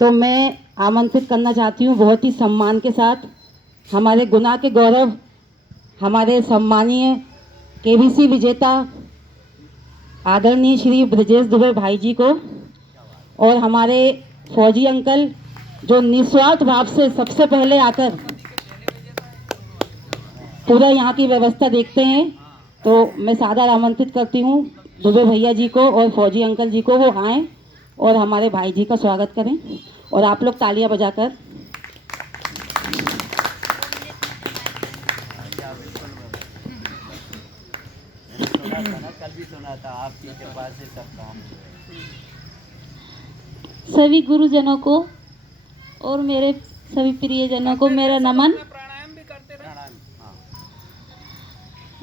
तो मैं आमंत्रित करना चाहती हूँ बहुत ही सम्मान के साथ हमारे गुना के गौरव, हमारे सम्मानीय केबीसी विजेता आदरणीय श्री ब्रजेश दुबे भाई जी को, और हमारे फौजी अंकल जो निस्वार्थ भाव से सबसे पहले आकर पूरा यहाँ की व्यवस्था देखते हैं। तो मैं सादर आमंत्रित करती हूँ दुबे भैया जी को और फौजी अंकल जी को, वो आएँ और हमारे भाई जी का स्वागत करें। और आप लोग तालियां बजाकर सुना था ना, कल भी सुना था, आपकी कृपा से सब काम। सभी गुरुजनों को और मेरे सभी प्रियजनों को मेरा नमन।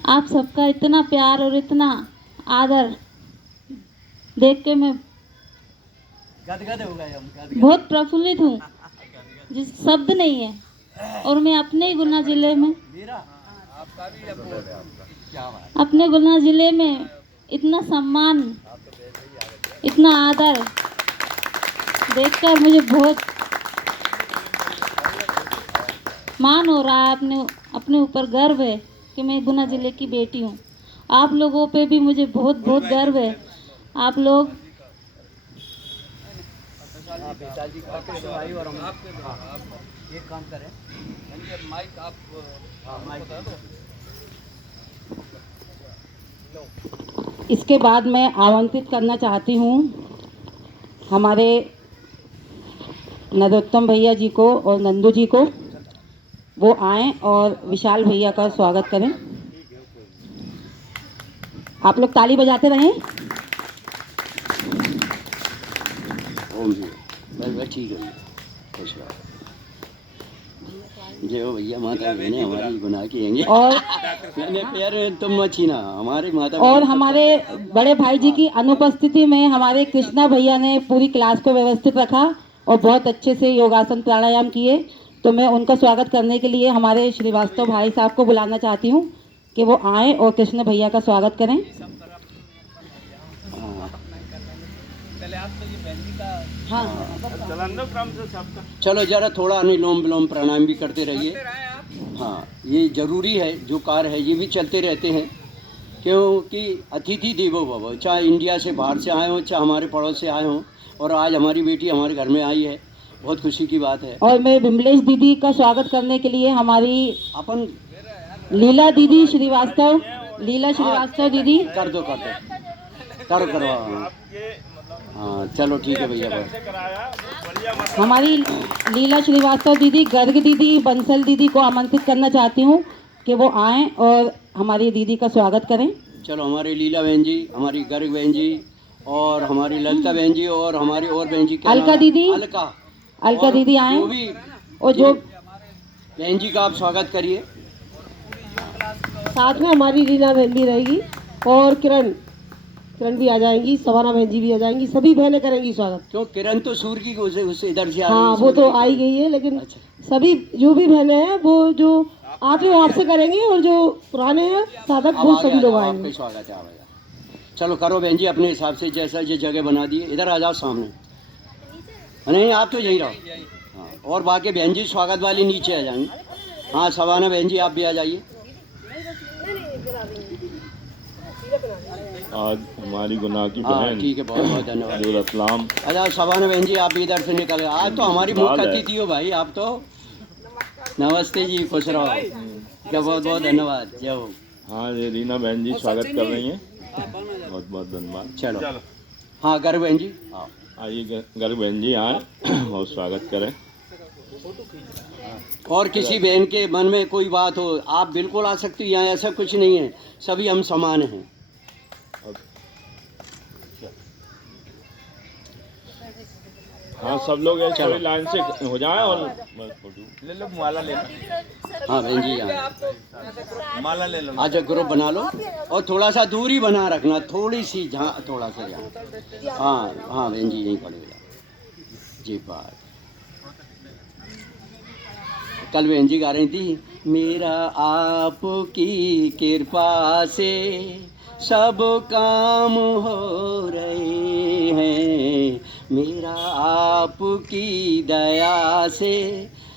आप सबका इतना प्यार और इतना आदर देख के मैं गदगद हो गए हम, गदगद। बहुत प्रफुल्लित हूँ, जिस शब्द नहीं है। और मैं अपने ही गुना जिले में अपने गुना जिले में इतना सम्मान, इतना आदर देखकर मुझे बहुत मान हो रहा है। अपने ऊपर गर्व है कि मैं गुना जिले की बेटी हूँ। आप लोगों पे भी मुझे बहुत बहुत गर्व है। आप लोग पिताजी का भाई और हम एक काम करें, माइक आप इसके बाद मैं आमंत्रित करना चाहती हूँ हमारे नरोत्तम भैया जी को और नंदू जी को, वो आएं और विशाल भैया का स्वागत करें। आप लोग ताली बजाते रहें। ओम जी, बस ठीक है, खुश रहो। जय हो भैया, माता बहने हमारी गुनाह किएंगे। और मैंने प्यार तुम मत छीना हमारे माता। और हमारे बड़े भाई जी की अनुपस्थिति में हमारे कृष्णा भैया ने पूरी क्लास को व्यवस्थित रखा और बहुत अच्छे से योगासन प्राणायाम किए। तो मैं उनका स्वागत करने के लिए हमारे श्रीवास्तव भाई साहब को बुलाना चाहती हूँ कि वो आएँ और कृष्ण भैया का स्वागत करें। हाँ, चलो जरा थोड़ा अनुलोम विलोम प्राणायाम भी करते रहिए। हाँ, ये जरूरी है, जो कार्य है ये भी चलते रहते हैं, क्योंकि अतिथि देवो भव, चाहे इंडिया से बाहर से आए हों, चाहे हमारे पड़ोस से आए हों। और आज हमारी बेटी हमारे घर में आई है, बहुत खुशी की बात है। और मैं विमलेश दीदी का स्वागत करने के लिए हमारी अपन लीला दीदी श्रीवास्तव, लीला श्रीवास्तव दीदी कर दो करवा। हाँ चलो ठीक है भैया। बस हमारी लीला श्रीवास्तव दीदी, गर्ग दीदी, बंसल दीदी को आमंत्रित करना चाहती हूँ कि वो आएँ और हमारी दीदी का स्वागत करें। चलो, हमारी लीला बहन जी, हमारी गर्ग बहन जी, और हमारी ललिता बहन जी, और हमारी और बहन जी अलका दीदी, अलका दीदी आए। जो भी और जो बहन जी का आप स्वागत करिए। साथ में हमारी लीला बहन भी रहेगी और किरण भी आ जाएंगी, सवाना बहन जी भी आ जाएंगी, सभी बहनें करेंगी स्वागत। क्यों, किरण तो सूर की उसे इधर से आ रही है। हाँ, वो तो आई गई है, लेकिन अच्छा। सभी जो भी बहनें हैं वो जो आते हो आपसे करेंगे, और जो पुराने हैं साधक वो सभी लोग आएंगे। आपका स्वागत है। चलो करो बहन जी अपने हिसाब से, जैसा ये जगह बना दी। इधर आ जाओ सामने। नहीं, आप तो यहीं रहो। हाँ, और बाकी बहन जी स्वागत वाली नीचे आ जाएंगी। हाँ, सवाना बहन जी आप भी आ जाइए। आज हमारी गुनाह की हाँ बहन, ठीक है, बहुत बहुत धन्यवाद। जो रतलाम। अच्छा सवाना बहन जी आप भी इधर से निकल गए। आज तो हमारी मुख्य अतिथि हो भाई आप तो। नमस्ते जी, खुश रहो। क्या बहुत बहुत धन्यवाद। जय हो। हाँ, ये रीना बहन जी स्वागत कर रही हैं, बहुत बहुत धन्यवाद। चलो हाँ, गर्ग बहन जी आइए, गर्ग बहन जी आए और स्वागत करें। और किसी बहन के मन में कोई बात हो, आप बिल्कुल आ सकती हैं यहाँ, ऐसा कुछ नहीं है, सभी हम समान हैं। हाँ सब लोग ऐसे थोड़ी लाइन से हो जाए और ले लो माला ले लो। हाँ बहन जी यहाँ माला ले लो। अच्छा ग्रुप बना लो और थोड़ा सा दूरी बना रखना, थोड़ी सी जहाँ थोड़ा सा जहाँ। हाँ हाँ बहन जी यहीं पड़ेगा जी। बात कल बहन जी गा रही थी, मेरा आपकी कृपा से सब काम हो रहे हैं, मेरा आपकी दया से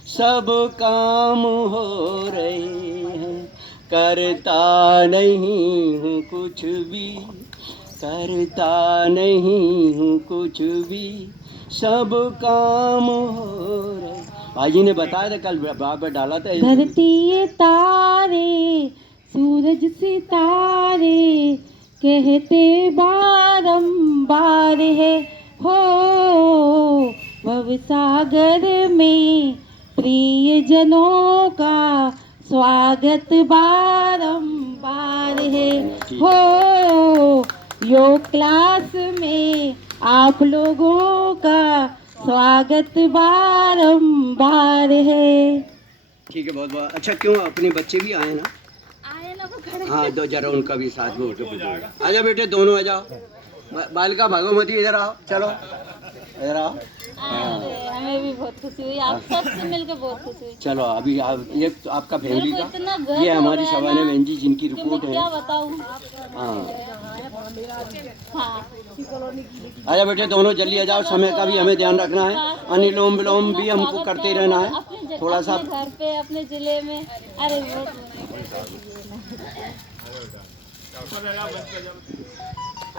सब काम हो रहे हैं, करता नहीं हूँ कुछ भी, करता नहीं हूँ कुछ भी, सब काम हो रहे। भाई ने बताया था कल बाबा डाला था। धरती तारे सूरज सितारे कहते बारंबार है हो, भव सागर में प्रिय जनों का स्वागत बारंबार है हो, योग क्लास में आप लोगों का स्वागत बारंबार है। ठीक है बहुत बहुत अच्छा। क्यों अपने बच्चे भी आए ना? आए ना वो खड़े। हाँ दो जरा उनका भी साथ में उठो। आजा बेटे दोनों आ जाओ। बालिका भगवती इधर आओ, चलो इधर आओ। हमें भी बहुत खुशी हुई, आप सबसे मिलकर बहुत खुशी हुई। चलो अभी आप ये तो आपका फैमिली मेरे को का, इतना गर्व ये हो हमारी रहा है सवाने ना बहन जी जिनकी कि मैं रिपोर्ट है। क्या बताऊं। हाँ हाँ आजा बेटे दोनों जल्दी आ जाओ, समय का भी हमें ध्यान रखना है, अनुलोम विलोम भी हमको करते रहना है थोड़ा सा। अपने घर पे अपने जिले में। अरे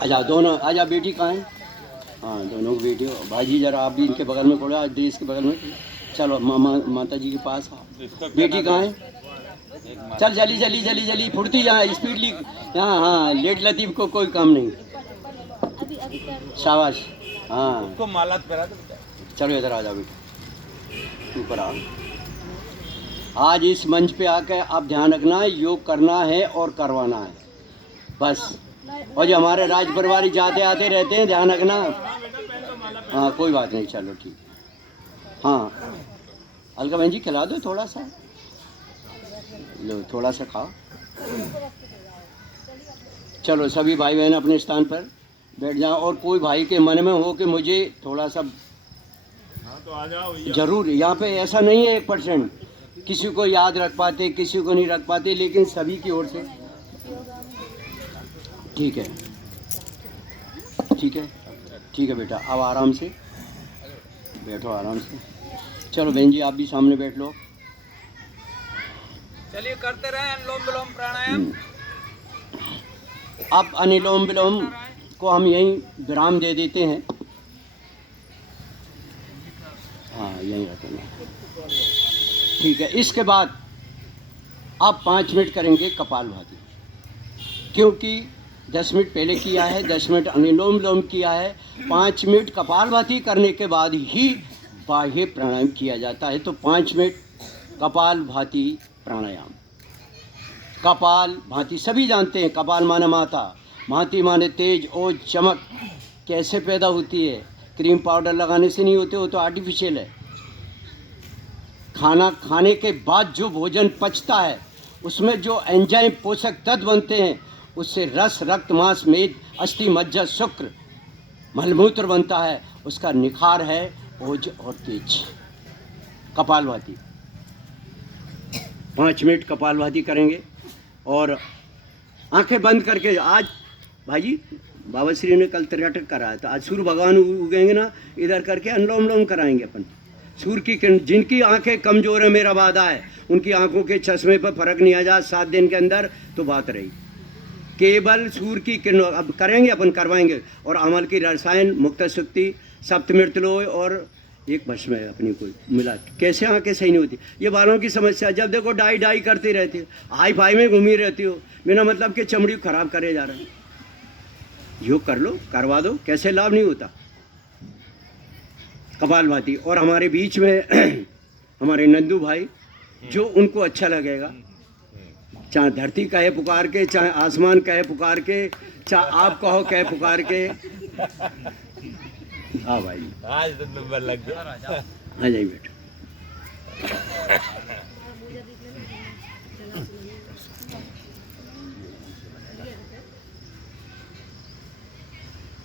आजा दोनों आजा। बेटी कहाँ है? हाँ दोनों की बेटी। भाईजी जरा आप भी इनके बगल में खड़ो, आज देश के बगल में। चलो माता जी के पास आओ। बेटी कहाँ है? चल जल्दी जल्दी जल्दी जल्दी फुर्ती यहाँ स्पीडली। हाँ हाँ लेट लतीफ को कोई काम नहीं। शाबाश। हाँ उसको माला करा दो। चलो इधर आ जाओ बेटा, ऊपर आओ। आज इस मंच पे आकर आप ध्यान रखना है, योग करना है और करवाना है बस। और जो हमारे राज परिवार जाते आते रहते हैं ध्यान रखना। हाँ कोई बात नहीं, चलो ठीक। हाँ अलका बहन जी खिला दो थोड़ा सा, लो थोड़ा सा खाओ। चलो सभी भाई बहन अपने स्थान पर बैठ जाओ। और कोई भाई के मन में हो कि मुझे थोड़ा सा तो आ जाओ जरूर, यहाँ पे ऐसा नहीं है 1% किसी को याद रख पाते किसी को नहीं रख पाते, लेकिन सभी की ओर से ठीक है। ठीक है ठीक है बेटा, अब आराम से बैठो, आराम से। चलो बहन जी आप भी सामने बैठ लो। चलिए करते रहे अनुलोम विलोम प्राणायाम। अब अनुलोम विलोम को हम यहीं विराम दे देते हैं। हाँ यहीं रखेंगे, ठीक है। इसके बाद आप 5 मिनट करेंगे कपालभाति, क्योंकि 10 मिनट पहले किया है, 10 मिनट अनुलोम विलोम किया है। 5 मिनट कपालभाति करने के बाद ही बाह्य प्राणायाम किया जाता है। तो 5 मिनट कपालभाति प्राणायाम। कपाल भांति सभी जानते हैं, कपाल माने माता, भांति माने तेज और चमक। कैसे पैदा होती है? क्रीम पाउडर लगाने से नहीं होते, वो तो आर्टिफिशियल है। खाना खाने के बाद जो भोजन पचता है उसमें जो एंजाइम पोषक तत्व बनते हैं, उससे रस रक्त मांस मेद अस्थि मज्जा शुक्र मलमूत्र बनता है। उसका निखार है ओज और तेज। कपालभाति 5 मिनट कपालभाति करेंगे और आंखें बंद करके। आज भाईजी बाबा श्री ने कल त्रियाटक कराया था, आज सूर्य भगवान उगेंगे ना, इधर करके अनुलोम विलोम कराएंगे अपन। सूर्य की किरण, जिनकी आंखें कमज़ोर है मेरा वादा है, उनकी आंखों के चश्मे पर फर्क नहीं आ जाए 7 दिन के अंदर तो बात रही। केवल सूर्य की किरण अब करेंगे अपन, करवाएंगे। और अमल की रसायन मुक्त शक्ति सप्तमृतलोय और एक भस्म है अपनी कोई मिला। कैसे आंखें सही नहीं होती? ये बालों की समस्या। जब देखो डाई डाई करती रहती हो, हाई फाई में घूमी रहती हो, बिना मतलब कि चमड़ी खराब करे जा रहा है। योग कर लो, करवा दो, कैसे लाभ नहीं होता? कपालभाति। और हमारे बीच में हमारे नंदू भाई, जो उनको अच्छा लगेगा, चाहे धरती कहे पुकार के, चाहे आसमान कहे पुकार के, चाहे आप कहो कहे पुकार के, हाँ भाई, आज तो नंबर लग गया। आ जाइए बेटा।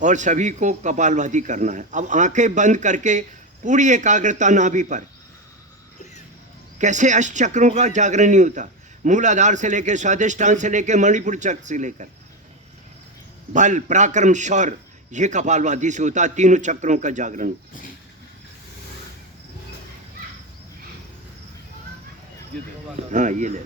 और सभी को कपालभाति करना है। अब आंखें बंद करके पूरी एकाग्रता नाभि पर। कैसे अष्टचक्रों का जागरण नहीं होता, मूलाधार से लेकर स्वादिष्ठान से लेकर मणिपुर चक्र से लेकर बल पराक्रम शौर्य, ये कपालभाति से होता है। तीनों चक्रों का जागरण। हाँ ये ले लो।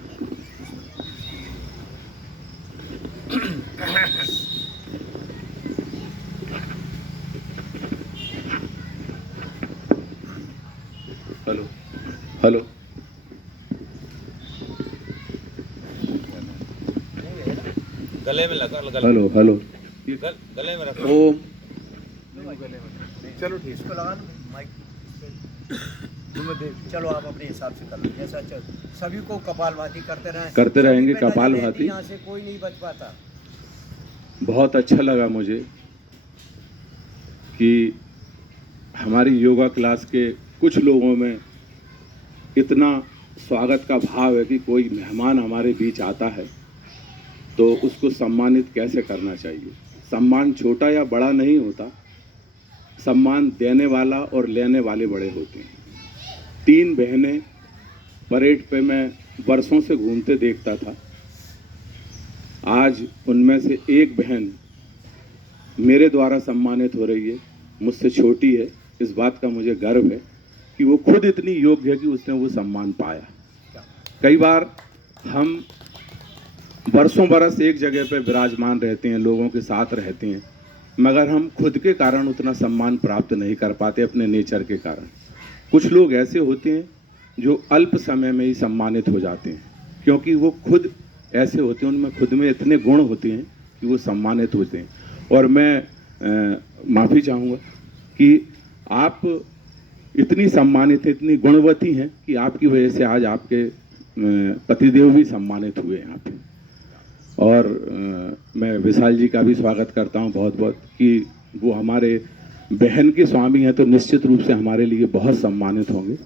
Hello hello. गले में लगा, हेलो हेलो। गले में रखो। ओम। चलो ठीक, इसको लगा लो माइक। चलो आप अपने हिसाब से कर लो जैसा चल। सभी को कपालभाति करते रहेंगे कपालभाति। यहाँ से कोई नहीं बच पाता। बहुत अच्छा लगा मुझे कि हमारी योगा क्लास के कुछ लोगों में इतना स्वागत का भाव है कि कोई मेहमान हमारे बीच आता है तो उसको सम्मानित कैसे करना चाहिए। सम्मान छोटा या बड़ा नहीं होता, सम्मान देने वाला और लेने वाले बड़े होते हैं। 3 बहनें परेड पे मैं वर्षों से घूमते देखता था। आज उनमें से एक बहन मेरे द्वारा सम्मानित हो रही है, मुझसे छोटी है। इस बात का मुझे गर्व है कि वो खुद इतनी योग्य है कि उसने वो सम्मान पाया। कई बार हम बरसों बरस एक जगह पे विराजमान रहते हैं, लोगों के साथ रहते हैं, मगर हम खुद के कारण उतना सम्मान प्राप्त नहीं कर पाते, अपने नेचर के कारण। कुछ लोग ऐसे होते हैं जो अल्प समय में ही सम्मानित हो जाते हैं, क्योंकि वो खुद ऐसे होते हैं, उनमें खुद में इतने गुण होते हैं कि वो सम्मानित होते हैं। और मैं माफ़ी चाहूँगा कि आप इतनी सम्मानित, इतनी गुणवती हैं कि आपकी वजह से आज आपके पतिदेव भी सम्मानित हुए यहाँ पे। और मैं विशाल जी का भी स्वागत करता हूँ बहुत बहुत कि वो हमारे बहन के स्वामी हैं, तो निश्चित रूप से हमारे लिए बहुत सम्मानित होंगे।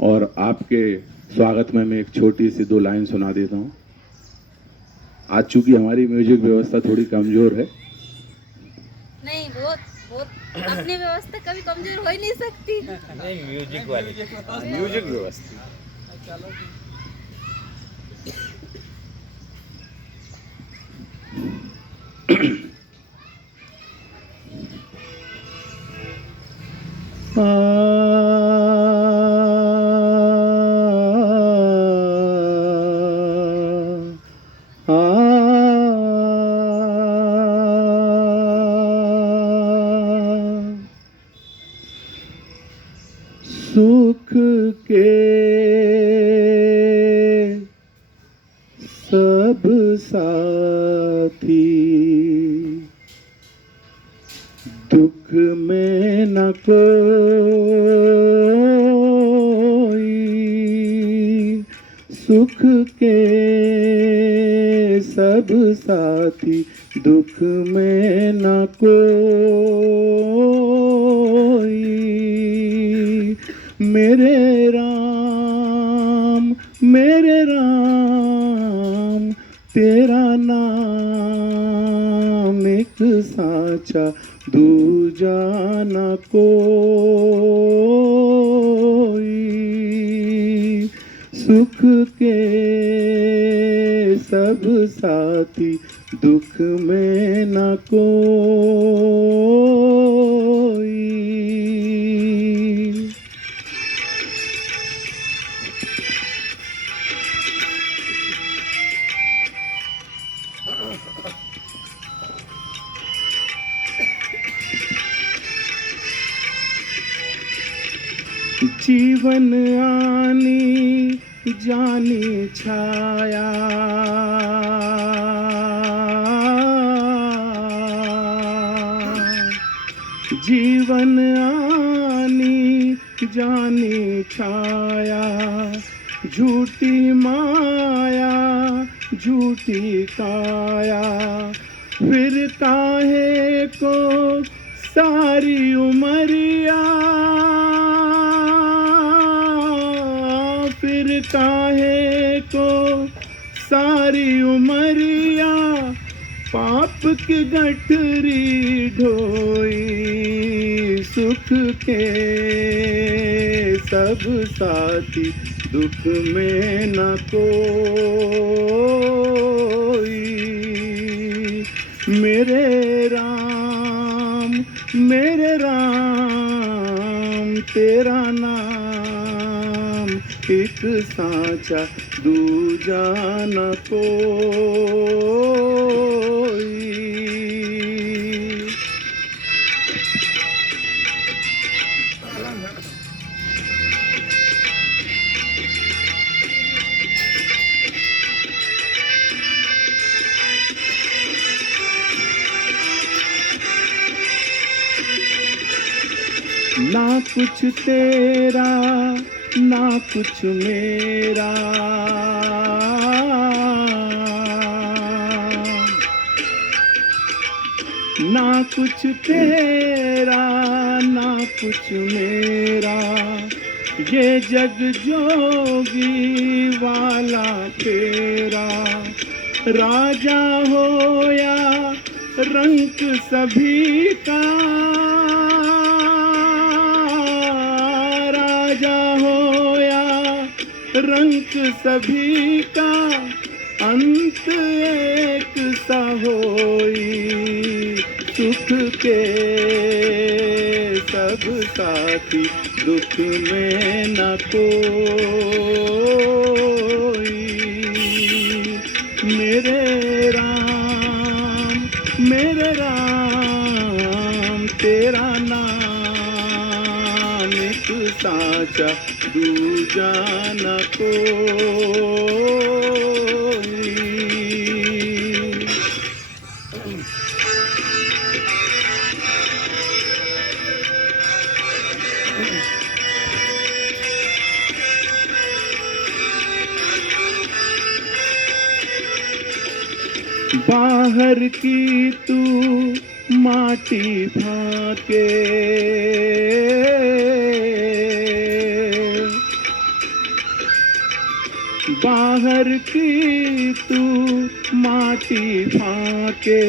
और आपके स्वागत में मैं एक छोटी सी 2 लाइन सुना देता हूँ। आज चूँकि हमारी म्यूजिक व्यवस्था थोड़ी कमज़ोर है। नहीं, बहुत अपनी व्यवस्था कभी कमजोर हो ही नहीं सकती। नहीं, म्यूजिक वाली, म्यूजिक व्यवस्था। सुख के सब साथी, दुख में न कोई। सुख के सब साथी, दुख में न कोई। मेरे राम तेरा नाम एक साचा, दूजा न कोई। सुख के सब साथी, दुख में न कोई। जीवन आनी जानी छाया, जीवन आनी जानी छाया। झूठी माया झूठी काया, फिर काहे को सारी उमरिया फिर काहे को सारी उमरिया पाप की गठरी ढोई सुख के सब साथी दुख में न कोई मेरे राम तेरा नाम एक साचा दूजा न कोई। ना कुछ तेरा ना कुछ मेरा ना कुछ तेरा ना कुछ मेरा ये जग जोगी वाला तेरा राजा हो या रंक सभी का राजा हो या रंक सभी का अंत एक सा होई सुख के सब साथी दुख में न कोई मेरे राम तेरा नाम एक साचा दूजा न कोई। बाहर की तू माटी फाके बाहर की तू माटी फाके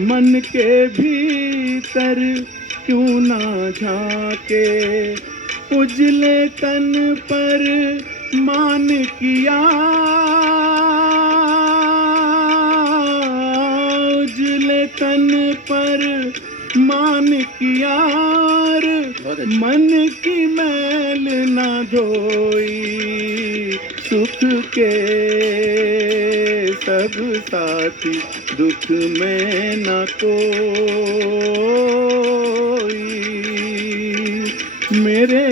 मन के भीतर क्यों ना झाके उजले तन पर मान किया उजले तन पर मान किया मन की मैल ना धोई सुख के सब साथी दुख में न कोई मेरे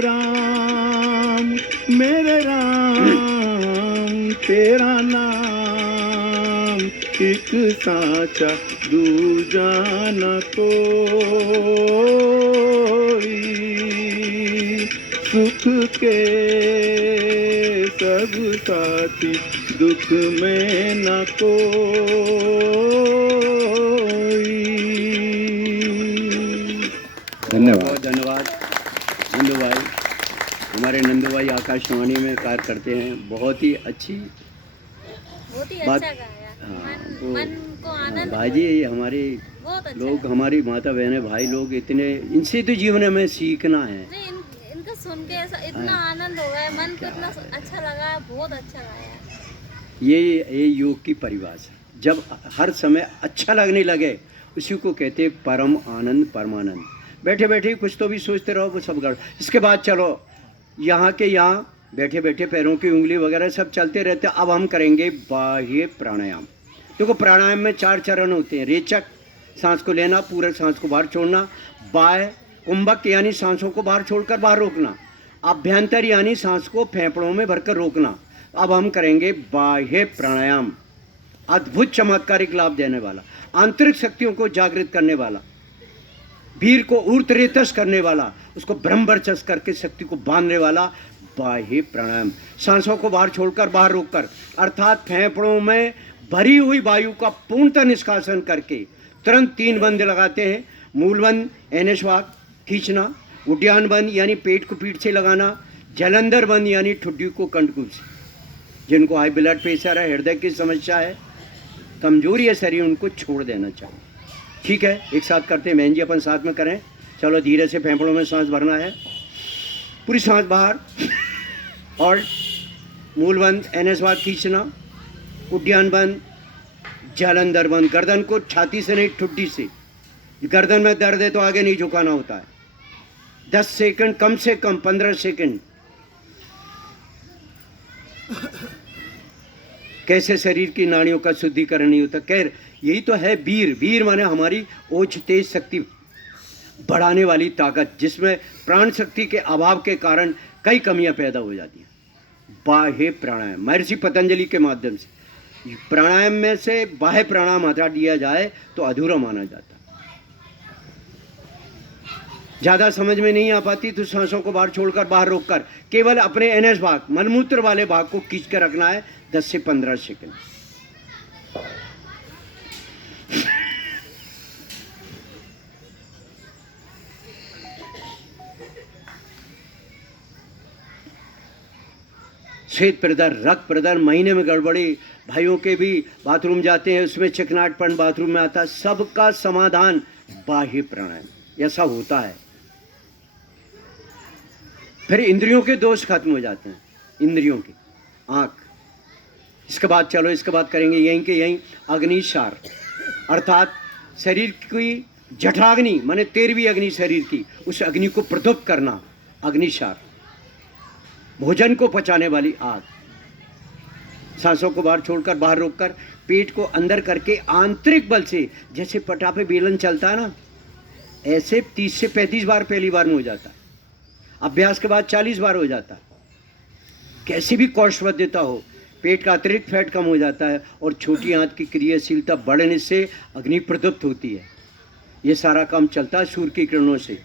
राम तेरा नाम एक साचा दूजा न कोई सुख के सब साथी दुख में न कोई। धन्यवाद। बहुत धन्यवाद नंदू भाई। हमारे नंदू भाई आकाशवाणी में कार्य करते हैं। बहुत ही अच्छी बात। अच्छा गाया। वो मन को आनंद भाई जी हमारे बहुत अच्छा लोग हमारी माता बहनें भाई लोग इतने इनसे तो जीवन में सीखना है। नहीं इनका सुन के ऐसा इतना आनंद हो गया मन को इतना अच्छा लगा बहुत अच्छा गाया। ये योग की परिभाषा जब हर समय अच्छा लगने लगे उसी को कहते हैं परम आनंद परमानंद। बैठे बैठे कुछ तो भी सोचते रहो वो सब गड़। इसके बाद चलो यहाँ के यहाँ बैठे बैठे पैरों की उंगली वगैरह सब चलते रहते। अब हम करेंगे बाह्य प्राणायाम। देखो प्राणायाम में 4 चरण होते हैं। रेचक सांस को लेना पूरक सांस को बाहर छोड़ना बाह्य कुंभक यानी सांसों को बाहर छोड़कर बाहर रोकना अभ्यंतर यानी सांस को फेफड़ों में भरकर रोकना। अब हम करेंगे बाह्य प्राणायाम। अद्भुत चमत्कारिक लाभ देने वाला आंतरिक शक्तियों को जागृत करने वाला वीर को ऊर्ध्वरेतस करने वाला उसको ब्रह्मवर्चस्व करके शक्ति को बांधने वाला बाह्य प्राणायाम। सांसों को बाहर छोड़कर बाहर रोककर अर्थात फेफड़ों में भरी हुई वायु का पूर्णतः निष्कासन करके तुरंत 3 बंद लगाते हैं मूलबंद एनएसवाक खींचना, उड्डयन बंद यानी पेट को पीठ से लगाना, जलंधर बंद यानी ठुड्डी को कंठकूप से। जिनको हाई ब्लड प्रेशर है, हृदय की समस्या है, कमजोरी है शरीर, उनको छोड़ देना चाहिए। ठीक है, एक साथ करते हैं बहन जी, अपन साथ में करें। चलो धीरे से फेफड़ों में सांस भरना है, पूरी सांस बाहर, और मूल बंद एनएसवाक खींचना, उड्डयन बंद, जालंधर बंद। गर्दन को छाती से नहीं, ठुड्डी से। गर्दन में दर्द है तो आगे नहीं झुकाना होता है। 10 सेकंड, कम से कम 15 सेकंड। कैसे शरीर की नाड़ियों का शुद्धिकरण नहीं होता। खैर यही तो है वीर। वीर माने हमारी ओज तेज शक्ति बढ़ाने वाली ताकत, जिसमें प्राण शक्ति के अभाव के कारण कई कमियां पैदा हो जाती हैं। बाह्य प्राणायाम, महर्षि पतंजलि के माध्यम से प्राणायाम में से बाह्य प्राणायाम हटा दिया जाए तो अधूरा माना जाता। ज़्यादा समझ में नहीं आ पाती तो सांसों को बाहर छोड़कर, बाहर रोककर केवल अपने एनएस भाग, मलमूत्र वाले भाग को खींच कर रखना है 10 से 15 सेकंड। श्वेत प्रदर, रक्त प्रदर, महीने में गड़बड़ी, भाइयों के भी बाथरूम जाते हैं उसमें चिकनाटपन बाथरूम में आता है, सबका समाधान बाह्य प्राणायाम। ऐसा होता है। फिर इंद्रियों के दोष खत्म हो जाते हैं, इंद्रियों की, आँख। इसके बाद चलो, इसके बाद करेंगे यहीं के यहीं अग्निसार, अर्थात शरीर की जठराग्नि माने 13वीं अग्नि शरीर की, उस अग्नि को प्रदुप्त करना, अग्निसार। भोजन को पचाने वाली आग। सांसों को बाहर छोड़कर, बाहर रोककर, पेट को अंदर करके आंतरिक बल से, जैसे पटापे बेलन चलता है ना, ऐसे 30 से 35 बार पहली बार में हो जाता है। अभ्यास के बाद 40 बार हो जाता है। कैसी भी कौशलता हो, पेट का अतिरिक्त फैट कम हो जाता है और छोटी आंत की क्रियाशीलता बढ़ने से अग्नि प्रदुप्त होती है। ये सारा काम चलता है सूर्य की किरणों से।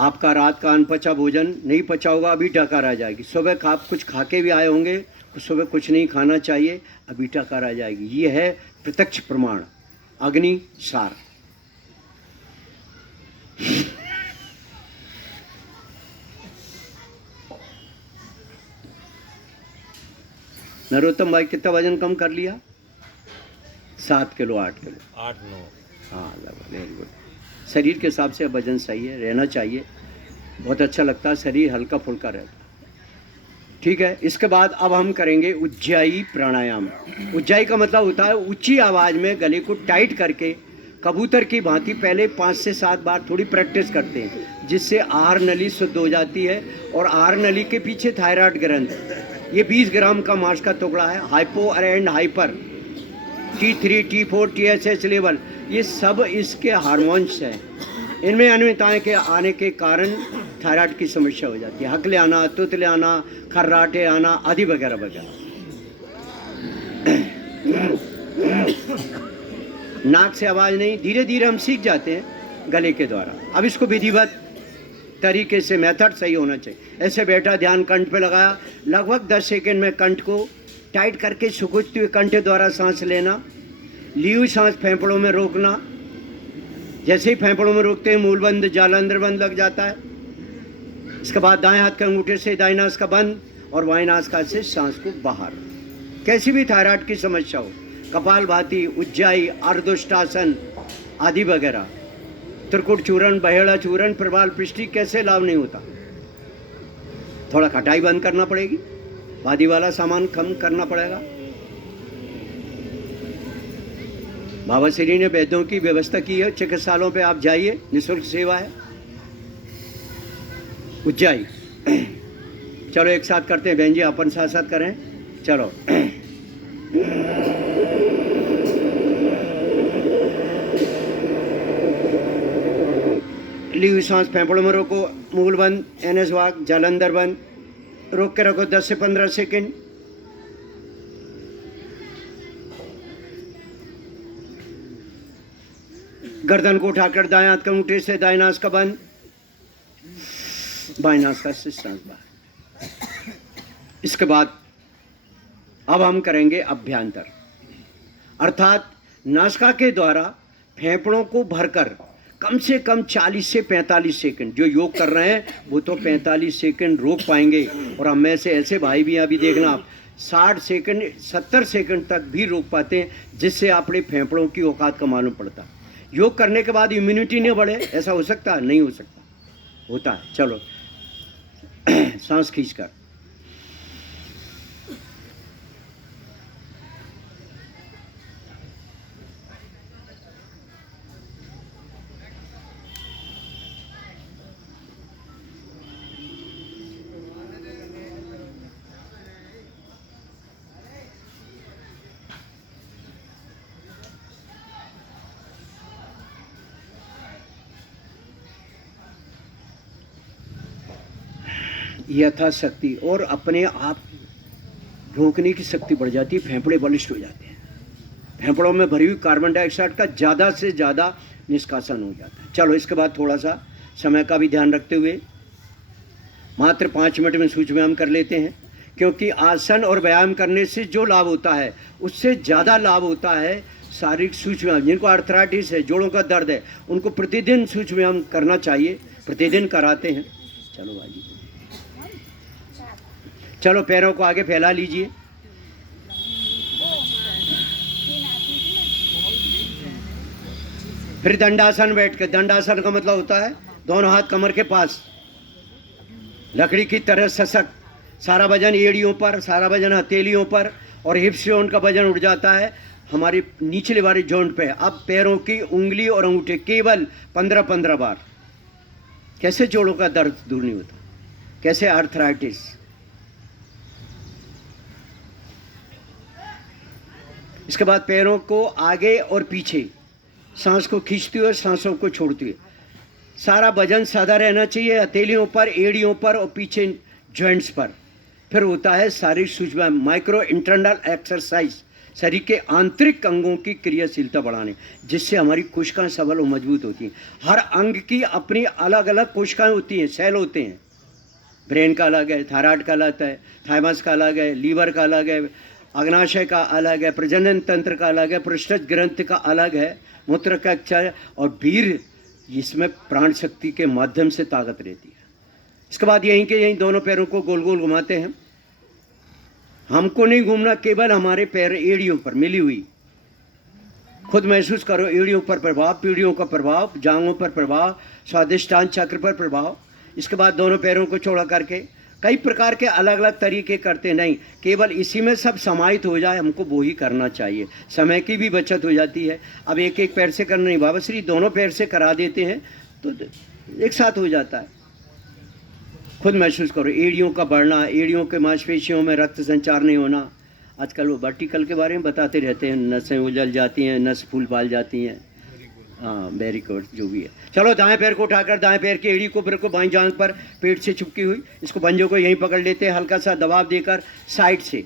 आपका रात का अनपचा भोजन नहीं पचा होगा, अभी डकार आ जाएगी। सुबह आप कुछ खा के भी आए होंगे, सुबह कुछ नहीं खाना चाहिए, अभी डकार आ जाएगी। ये है प्रत्यक्ष प्रमाण, अग्नि सार। नरोत्तम भाई कितना वजन कम कर लिया? 7 किलो, 8 किलो, 8-9। हाँ, वेरी गुड। शरीर के हिसाब से वजन सही है, रहना चाहिए। बहुत अच्छा लगता है, शरीर हल्का फुल्का रहता है। ठीक है, इसके बाद अब हम करेंगे उज्जाई प्राणायाम। उज्जाई का मतलब होता है ऊंची आवाज़ में गले को टाइट करके कबूतर की भांति पहले 5 से 7 बार थोड़ी प्रैक्टिस करते हैं, जिससे आहार नली शुद्ध हो जाती है। और आहार नली के पीछे थायराइड ग्रंथ, ये 20 ग्राम का मांस का टुकड़ा है। Hypo and hyper, T3, T4, TSH level, ये सब इसके हार्मोन्स हैं। इनमें अनियमितताएं के आने के कारण थायराइड की समस्या हो जाती है। हकले आना, तुतले आना, खर्राटे आना आदि वगैरह वगैरह। नाक से आवाज़ नहीं, धीरे धीरे हम सीख जाते हैं गले के द्वारा। अब इसको विधिवत तरीके से, मेथड सही होना चाहिए। ऐसे बैठा, ध्यान कंठ पे लगाया, लगभग 10 सेकंड में कंठ को टाइट करके सुकुचते हुए कंठ द्वारा सांस लेना। ली हुई सांस फेफड़ों में रोकना। जैसे ही फेफड़ों में रोकते हैं मूलबंद, जालंधर बंद लग जाता है। इसके बाद दाएं हाथ के अंगूठे से दाएं नास का बंद और बाएं नास का से सांस को बाहर। कैसी भी थायराइड की समस्या हो, कपालभाति, उज्जाई, अर्धोष्टासन आदि वगैरह, त्रिकुट चूर्ण, बहेड़ा चूर्ण, प्रबाल पृष्ठि, कैसे लाभ नहीं होता। थोड़ा खटाई बंद करना पड़ेगी, वादी वाला सामान कम करना पड़ेगा। बाबा श्री ने वैद्यों की व्यवस्था की है, चिकित्सालयों पे आप जाइए, निःशुल्क सेवा है। उज्जाई चलो एक साथ करते हैं बहन जी, अपन साथ साथ करें। चलो ली हुई सांस फेफड़ों में रोको, मूल बंद, एनएस वाक, जालंधर बंद, रोक के रखो 10 से 15 सेकंड। गर्दन को उठाकर दाएं हाथ के अंगूठे से दाएं नास का बंद, बाएं नास का से सांस बाहर। इसके बाद अब हम करेंगे अभ्यंतर, अर्थात नासिका के द्वारा फेफड़ों को भरकर कम से कम 40 से 45 सेकंड, जो योग कर रहे हैं वो तो 45 सेकंड रोक पाएंगे, और हम में से ऐसे भाई भी अभी देखना आप 60 सेकंड 70 सेकंड तक भी रोक पाते हैं, जिससे अपने फेफड़ों की औकात का मालूम पड़ता है। योग करने के बाद इम्यूनिटी नहीं बढ़े, ऐसा हो सकता है? नहीं हो सकता, होता है। चलो सांस खींचकर, यथाशक्ति, और अपने आप रोकने की शक्ति बढ़ जाती है, फेफड़े बलिष्ठ हो जाते हैं, फेफड़ों में भरी हुई कार्बन डाइऑक्साइड का ज़्यादा से ज़्यादा निष्कासन हो जाता है। चलो इसके बाद थोड़ा सा समय का भी ध्यान रखते हुए मात्र 5 मिनट में सूक्ष्म व्यायाम कर लेते हैं, क्योंकि आसन और व्यायाम करने से जो लाभ होता है उससे ज़्यादा लाभ होता है शारीरिक सूक्ष्म व्यायाम। जिनको आर्थराइटिस है, जोड़ों का दर्द है, उनको प्रतिदिन सूक्ष्म व्यायाम करना चाहिए, प्रतिदिन कराते हैं। चलो भाई, चलो पैरों को आगे फैला लीजिए, फिर दंडासन बैठ के, दंडासन का मतलब होता है दोनों हाथ कमर के पास, लकड़ी की तरह सशक्त, सारा वजन एड़ियों पर, सारा वजन हथेलियों पर, और हिप्स जोन का वजन उठ जाता है हमारी निचले वाले जॉइंट पे। अब पैरों की उंगली और अंगूठे केवल 15-15 बार। कैसे जोड़ों का दर्द दूर नहीं होता, कैसे आर्थराइटिस। इसके बाद पैरों को आगे और पीछे, सांस को खींचते हुए सांसों को छोड़ते हुए, सारा वजन सादा रहना चाहिए, हथेलियों पर, एड़ियों पर और पीछे जॉइंट्स पर। फिर होता है शारीरिक सूक्ष्म माइक्रो इंटरनल एक्सरसाइज, शरीर के आंतरिक अंगों की क्रियाशीलता बढ़ाने, जिससे हमारी कोशिकाएं सबल और मजबूत होती हैं। हर अंग की अपनी अलग अलग कोशिकाएं होती हैं, सेल होते हैं। ब्रेन का अलग है, थायराइड का अलग है, थाइमस का अलग है, लीवर का अलग है, अग्नाशय का अलग है, प्रजनन तंत्र का अलग है, पृष्ठज ग्रंथि का अलग है, मूत्र का है, और वीर, इसमें प्राण शक्ति के माध्यम से ताकत रहती है। इसके बाद यहीं के यहीं दोनों पैरों को गोल गोल घुमाते हैं। हमको नहीं घूमना, केवल हमारे पैर एड़ियों पर मिली हुई, खुद महसूस करो एड़ियों पर प्रभाव, पीढ़ियों का प्रभाव, जांघों पर प्रभाव, स्वादिष्टान चक्र पर प्रभाव। इसके बाद दोनों पैरों को चौड़ा करके कई प्रकार के अलग अलग तरीके करते नहीं, केवल इसी में सब समाहित हो जाए, हमको वो ही करना चाहिए। समय की भी बचत हो जाती है। अब एक एक पैर से करना नहीं, बाबा श्री दोनों पैर से करा देते हैं तो एक साथ हो जाता है। खुद महसूस करो एड़ियों का बढ़ना, एड़ियों के मांसपेशियों में रक्त संचार नहीं होना। आजकल वो वर्टिकल के बारे में बताते रहते हैं, नसें उजल जाती हैं, नस फूल पाल जाती हैं। हाँ, वेरी गुड, जो भी है। चलो दाएं पैर को उठाकर दाएं पैर की एड़ी को बिल्कुल बाईं जांघ पर पेट से चिपकी हुई, इसको पंजों को यहीं पकड़ लेते हैं, हल्का सा दबाव देकर साइड से।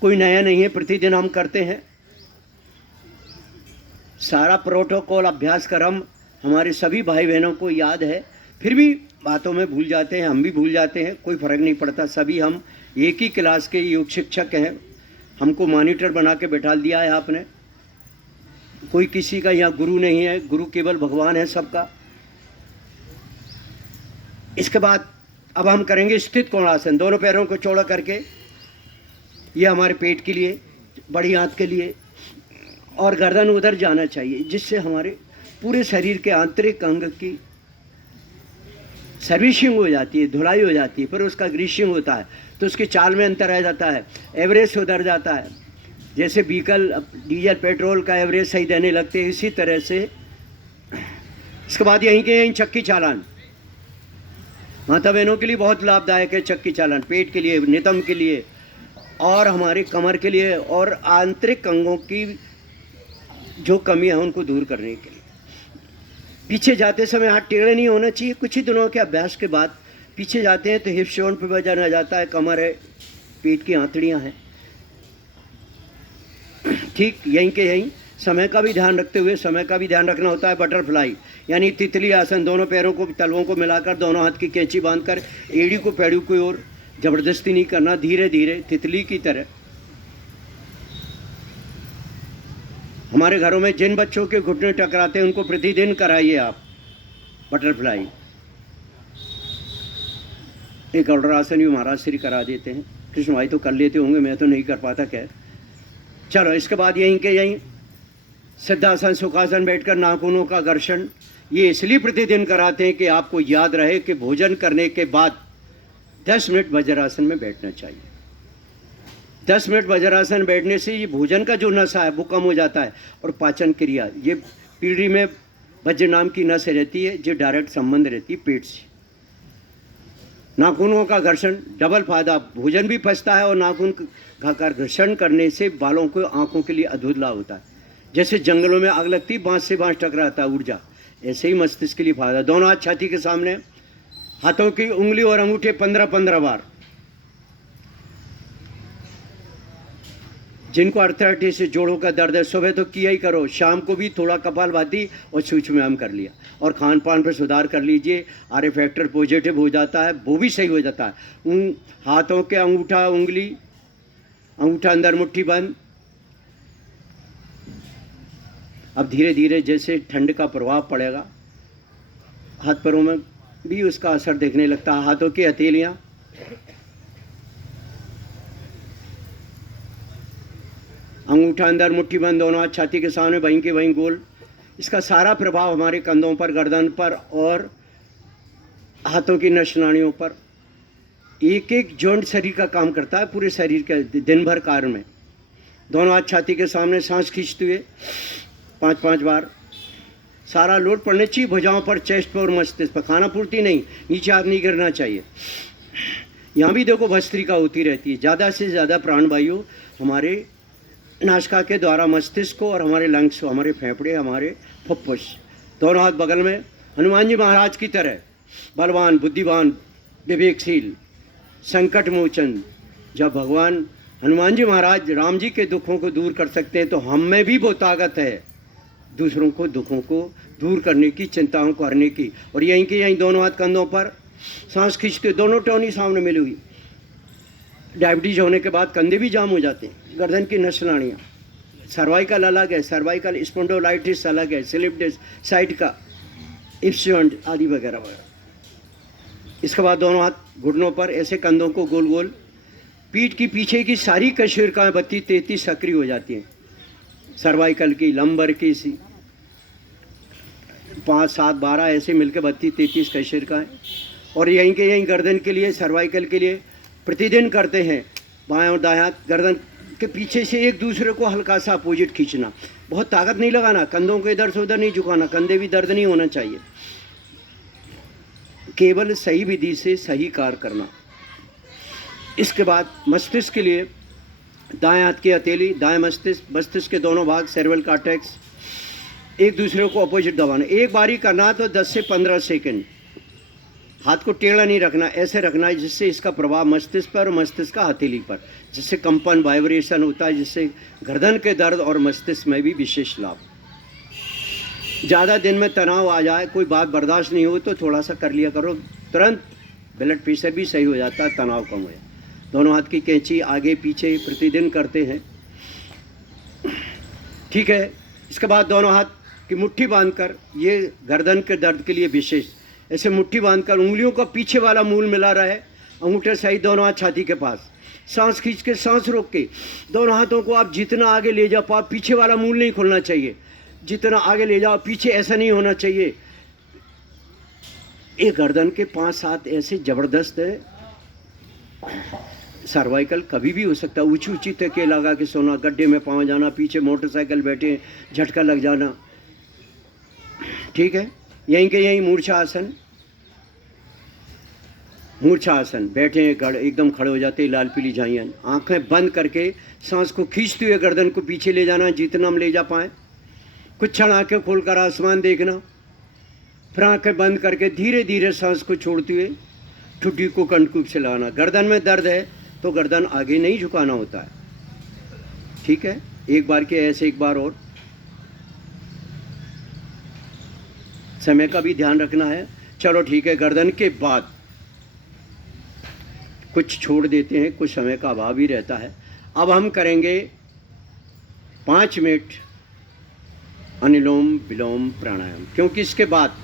कोई नया नहीं है, प्रतिदिन हम करते हैं। सारा प्रोटोकॉल अभ्यास क्रम हमारे सभी भाई बहनों को याद है, फिर भी बातों में भूल जाते हैं, हम भी भूल जाते हैं। कोई फर्क नहीं पड़ता, सभी हम एक ही क्लास के योग शिक्षक हैं। हमको मॉनिटर बना के बैठा दिया है आपने। कोई किसी का यहाँ गुरु नहीं है, गुरु केवल भगवान है सबका। इसके बाद अब हम करेंगे स्थित कोणासन, दोनों पैरों को चौड़ा करके। ये हमारे पेट के लिए, बड़ी आंत के लिए, और गर्दन उधर जाना चाहिए, जिससे हमारे पूरे शरीर के आंतरिक अंग की सर्विसिंग हो जाती है, धुलाई हो जाती है। फिर उसका ग्रीसिंग होता है तो उसकी चाल में अंतर आ जाता है, एवरेज सुधर जाता है। जैसे व्हीकल डीजल पेट्रोल का एवरेज सही देने लगते हैं, इसी तरह से। इसके बाद यहीं के यहीं चक्की चालान, माता बहनों के लिए बहुत लाभदायक है चक्की चालान, पेट के लिए, नितंब के लिए, और हमारे कमर के लिए, और आंतरिक अंगों की जो कमी है उनको दूर करने के लिए। पीछे जाते समय हाथ टेढ़े नहीं होना चाहिए। कुछ ही दिनों के अभ्यास के बाद पीछे जाते हैं तो हिप जोन पर वजन आ जाता है, कमर है, पेट की आंतड़ियाँ हैं। ठीक यहीं के यहीं समय का भी ध्यान रखते हुए, समय का भी ध्यान रखना होता है। बटरफ्लाई यानी तितली आसन, दोनों पैरों को तलवों को मिलाकर, दोनों हाथ की कैंची बांधकर एड़ी को पैड़ों की ओर ज़बरदस्ती नहीं करना, धीरे धीरे तितली की तरह। हमारे घरों में जिन बच्चों के घुटने टकराते हैं उनको प्रतिदिन कराइए आप बटरफ्लाई। एक गरुड़ासन भी महाराज श्री करा देते हैं, कृष्ण भाई तो कर लेते होंगे, मैं तो नहीं कर पाता। खैर चलो, इसके बाद यहीं के यहीं सिद्धासन सुखासन बैठकर नाखूनों का घर्षण, ये इसलिए प्रतिदिन कराते हैं कि आपको याद रहे कि भोजन करने के बाद 10 मिनट वज्रासन में बैठना चाहिए। 10 मिनट वज्रासन बैठने से ये भोजन का जो नशा है वो कम हो जाता है, और पाचन क्रिया, ये पीढ़ी में वज्र नाम की नस रहती है जो डायरेक्ट संबंध रहती है पेट से। नाखूनों का घर्षण डबल फायदा, भोजन भी पचता है और नाखून का घर्षण करने से बालों को आंखों के लिए अद्भुत लाभ होता है। जैसे जंगलों में आग लगती, बांस से बांस टकराता है ऊर्जा, ऐसे ही मस्तिष्क के लिए फायदा। दोनों हाथ छाती के सामने, हाथों की उंगली और अंगूठे 15-15 बार। जिनको अर्थराइटिस से जोड़ों का दर्द है, सुबह तो किया ही करो, शाम को भी थोड़ा कपालभाति और सूक्ष्म कर लिया, और खान पान पर सुधार कर लीजिए। आर फैक्टर पॉजिटिव हो जाता है, वो भी सही हो जाता है। उन हाथों के अंगूठा उंगली, अंगूठा अंदर मुट्ठी बंद। अब धीरे धीरे जैसे ठंड का प्रभाव पड़ेगा, हाथ पैरों में भी उसका असर देखने लगता है। हाथों की हथेलियाँ, अंगूठा अंदर मुट्ठी बंद, दोनों हाथ छाती के सामने, वहीं के वहीं गोल। इसका सारा प्रभाव हमारे कंधों पर, गर्दन पर और हाथों की नसनाड़ियों पर। एक एक जॉइंट शरीर का काम करता है, पूरे शरीर के दिन भर कार्य में। दोनों हाथ छाती के सामने, सांस खींचते हुए 5-5 बार। सारा लोड पड़ने चाहिए भुजाओं पर, चेस्ट पर और मस्तिष्क पर। खाना पूर्ति नहीं, नीचे हाथ नहीं गिरना चाहिए। यहाँ भी देखो भस्त्रिका होती रहती है। ज़्यादा से ज़्यादा प्राणवायु हमारे नासिका के द्वारा मस्तिष्क को, और हमारे लंग्स को, हमारे फेफड़े, हमारे फुफ्फुस। दोनों हाथ बगल में, हनुमान जी महाराज की तरह बलवान, बुद्धिवान, विवेकशील, संकट मोचन। जब भगवान हनुमान जी महाराज राम जी के दुखों को दूर कर सकते हैं, तो हम में भी वो ताकत है दूसरों को दुखों को दूर करने की, चिंताओं को हरने की। और यहीं के यहीं दोनों हाथ कंधों पर, सांस खींचते, दोनों टोनी सामने मिली हुई। डायबिटीज होने के बाद कंधे भी जाम हो जाते हैं, गर्दन की नसनाड़ियाँ। सर्वाइकल अलग है, सर्वाइकल स्पॉन्डिलोलाइटिस अलग है, स्लिप डिस्क, साइड का इप्सियॉन्ट आदि वगैरह वगैरह। इसके बाद दोनों हाथ घुटनों पर, ऐसे कंधों को गोल गोल। पीठ की पीछे की सारी कशेरुकाएँ 32-33 सक्रिय हो जाती हैं। सर्वाइकल की, लंबर की 5, 7, 12 ऐसे मिलकर 32-33 कशेरुकाएँ। और यहीं के यहीं गर्दन के लिए, सर्वाइकल के लिए प्रतिदिन करते हैं। बाएं और दाएं हाथ गर्दन के पीछे से एक दूसरे को हल्का सा अपोजिट खींचना, बहुत ताकत नहीं लगाना, कंधों को इधर से उधर नहीं झुकाना, कंधे भी दर्द नहीं होना चाहिए। केवल सही विधि से सही कार्य करना। इसके बाद मस्तिष्क के लिए, दाएं हाथ की हथेली, दाएं मस्तिष्क, मस्तिष्क के दोनों भाग, सेरेब्रल कॉर्टेक्स, एक दूसरे को अपोजिट दबाना। एक बारी करना तो 10 से 15 सेकंड। हाथ को टेढ़ा नहीं रखना, ऐसे रखना है जिससे इसका प्रभाव मस्तिष्क पर और मस्तिष्क का हथेली पर, जिससे कंपन, वाइब्रेशन होता है, जिससे गर्दन के दर्द और मस्तिष्क में भी विशेष लाभ। ज़्यादा दिन में तनाव आ जाए, कोई बात बर्दाश्त नहीं हो, तो थोड़ा सा कर लिया करो, तुरंत ब्लड प्रेशर भी सही हो जाता है, तनाव कम हो जाता है। दोनों हाथ की कैंची आगे पीछे प्रतिदिन करते हैं, ठीक है। इसके बाद दोनों हाथ की मुट्ठी बांधकर, ये गर्दन के दर्द के लिए विशेष, ऐसे मुट्ठी बांधकर उंगलियों का पीछे वाला मूल मिला रहे, अंगूठे सहित दोनों हाथ छाती के पास। सांस खींच के, सांस रोक के, दोनों हाथों को आप जितना आगे ले जा पाओ, पीछे वाला मूल नहीं खोलना चाहिए, जितना आगे ले जाओ पीछे ऐसा नहीं होना चाहिए। ये गर्दन के 5-7 ऐसे जबरदस्त है। सर्वाइकल कभी भी हो सकता है, ऊंची ऊंची तकिए लगा के सोना, गड्ढे में पाँव जाना, पीछे मोटरसाइकिल बैठे झटका लग जाना, ठीक है। यहीं के यहीं मूर्छा आसन, मूर्छा आसन, बैठे एकदम खड़े हो जाते, लाल पीली झाइयाँ, आंखें बंद करके सांस को खींचते हुए गर्दन को पीछे ले जाना, जितना हम ले जा पाएँ। कुछ क्षण आंखें खोलकर आसमान देखना, फिर आंखें बंद करके धीरे धीरे सांस को छोड़ते हुए ठुड्डी को कंठकूप से लगाना। गर्दन में दर्द है तो गर्दन आगे नहीं झुकाना होता है, ठीक है। एक बार के ऐसे, एक बार और। समय का भी ध्यान रखना है। चलो ठीक है। गर्दन के बाद कुछ छोड़ देते हैं, कुछ समय का अभाव ही रहता है। अब हम करेंगे 5 मिनट अनुलोम विलोम प्राणायाम, क्योंकि इसके बाद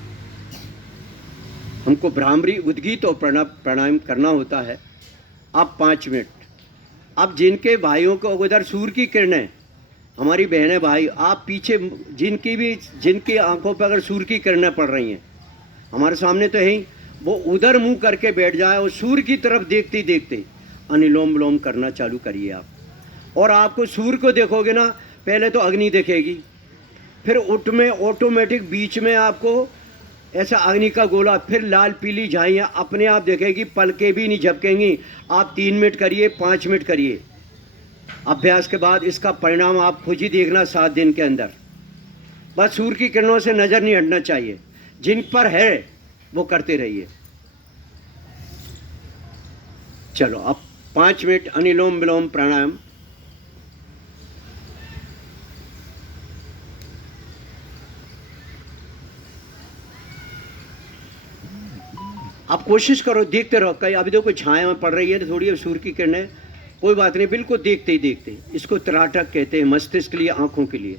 हमको भ्रामरी उद्गीत और प्राणायाम करना होता है। अब 5 मिनट। अब जिनके भाइयों को उधर सूर्य की किरणें, हमारी बहनें भाई, आप पीछे जिनकी आंखों पर अगर सूर्य की किरणें पड़ रही हैं, हमारे सामने तो है ही, वो उधर मुंह करके बैठ जाए और सूर्य की तरफ देखते देखते अनुलोम विलोम करना चालू करिए आप। और आपको सूर्य को देखोगे ना, पहले तो अग्नि दिखेगी, फिर उठ में ऑटोमेटिक बीच में आपको ऐसा अग्नि का गोला, फिर लाल पीली झाइयाँ अपने आप दिखेगी, पलकें भी नहीं झपकेंगी। आप 3 मिनट करिए, 5 मिनट करिए। अभ्यास के बाद इसका परिणाम आप खुद ही देखना 7 दिन के अंदर। बस सूर्य की किरणों से नज़र नहीं हटना चाहिए, जिन पर है वो करते रहिए। चलो अब 5 मिनट अनुलोम विलोम प्राणायाम। आप कोशिश करो, देखते रहो। कहीं अभी देखो छाया में पड़ रही है थोड़ी, अब सूर्य की किरणें, कोई बात नहीं, बिल्कुल देखते ही देखते। इसको त्राटक कहते हैं, मस्तिष्क के लिए, आंखों के लिए।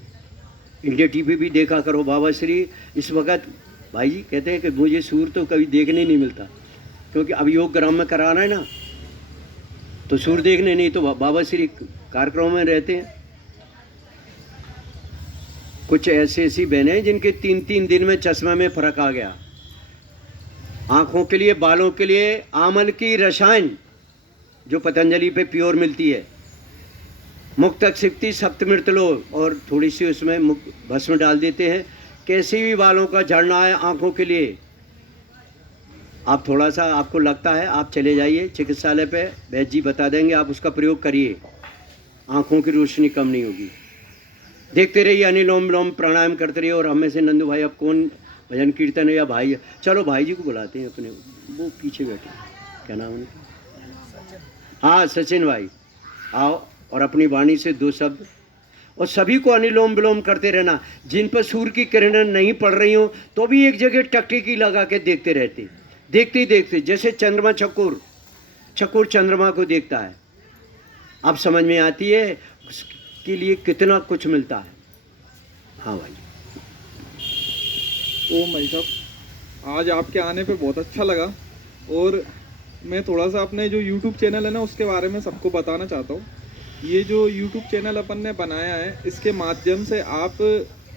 इंडिया टीवी भी देखा करो। बाबा श्री इस वक्त भाई जी कहते हैं कि मुझे सूर्य तो कभी देखने नहीं मिलता, क्योंकि अब योग ग्राम में कराना है ना, तो सूर्य देखने नहीं, तो बाबा श्री कार्यक्रमों में रहते हैं। कुछ ऐसी बहनें हैं जिनके 3 दिन में चश्मा में फर्क आ गया। आँखों के लिए, बालों के लिए आमल की रसायन जो पतंजलि पे प्योर मिलती है, मुक्तक सिक्ति सप्तमृत लो, और थोड़ी सी उसमें भस्म डाल देते हैं। कैसे भी बालों का झड़ना है आँखों के लिए, आप थोड़ा सा आपको लगता है, आप चले जाइए चिकित्सालय पे, वैद्य जी बता देंगे, आप उसका प्रयोग करिए, आँखों की रोशनी कम नहीं होगी। देखते रहिए, अनुलोम विलोम प्राणायाम करते रहिए। और हमें से नंदू भाई, अब कौन भजन कीर्तन है या भाई, चलो भाई जी को बुलाते हैं अपने, वो पीछे बैठे, क्या नाम उनका? हाँ, सचिन भाई, आओ और अपनी वाणी से 2 शब्द। और सभी को अनुलोम विलोम करते रहना। जिन पर सूर्य की किरणें नहीं पड़ रही हो तो भी एक जगह टकटकी लगा के देखते रहते, देखते ही देखते, जैसे चंद्रमा चकोर चंद्रमा को देखता है। अब समझ में आती है उसके लिए कितना कुछ मिलता है। हाँ भाई। ओम भाई साहब, आज आपके आने पे बहुत अच्छा लगा। और मैं थोड़ा सा अपने जो YouTube चैनल है ना, उसके बारे में सबको बताना चाहता हूँ। ये जो YouTube चैनल अपन ने बनाया है, इसके माध्यम से आप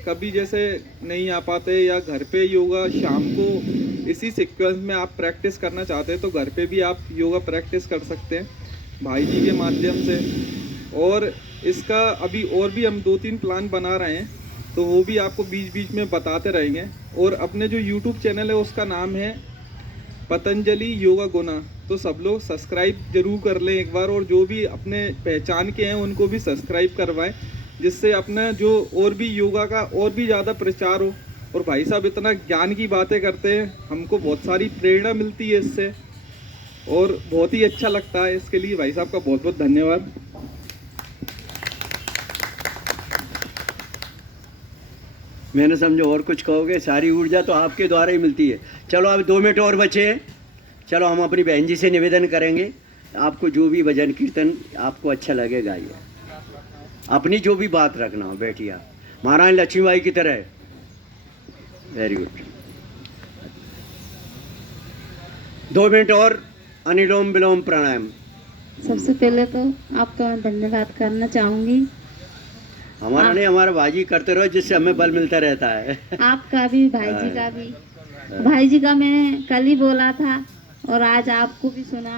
कभी जैसे नहीं आ पाते या घर पे योगा शाम को इसी सीक्वेंस में आप प्रैक्टिस करना चाहते हैं, तो घर पे भी आप योगा प्रैक्टिस कर सकते हैं भाई जी के माध्यम से। और इसका अभी और भी हम 2-3 प्लान बना रहे हैं, तो वो भी आपको बीच बीच में बताते रहेंगे। और अपने जो YouTube चैनल है उसका नाम है पतंजलि योगा गुना, तो सब लोग सब्सक्राइब जरूर कर लें एक बार। और जो भी अपने पहचान के हैं उनको भी सब्सक्राइब करवाएं, जिससे अपना जो और भी योगा का और भी ज़्यादा प्रचार हो। और भाई साहब इतना ज्ञान की बातें करते हैं, हमको बहुत सारी प्रेरणा मिलती है इससे, और बहुत ही अच्छा लगता है। इसके लिए भाई साहब का बहुत बहुत धन्यवाद। मैंने समझो और कुछ कहोगे, सारी ऊर्जा तो आपके द्वारा ही मिलती है। चलो अब 2 मिनट और बचे हैं। चलो हम अपनी बहन जी से निवेदन करेंगे, आपको जो भी भजन कीर्तन आपको अच्छा लगे गाइए, अपनी जो भी बात रखना हो, बैठिए आप महारानी लक्ष्मीबाई की तरह। Very good. 2 मिनट और अनुलोम विलोम प्राणायाम। सबसे पहले तो आपका मैं धन्यवाद करना चाहूँगी। हमारा नहीं, हमारा भाई करते रहो, जिससे हमें बल मिलता रहता है। आपका भी, भाई जी का भी। भाई जी का मैंने कल ही बोला था और आज आपको भी सुना।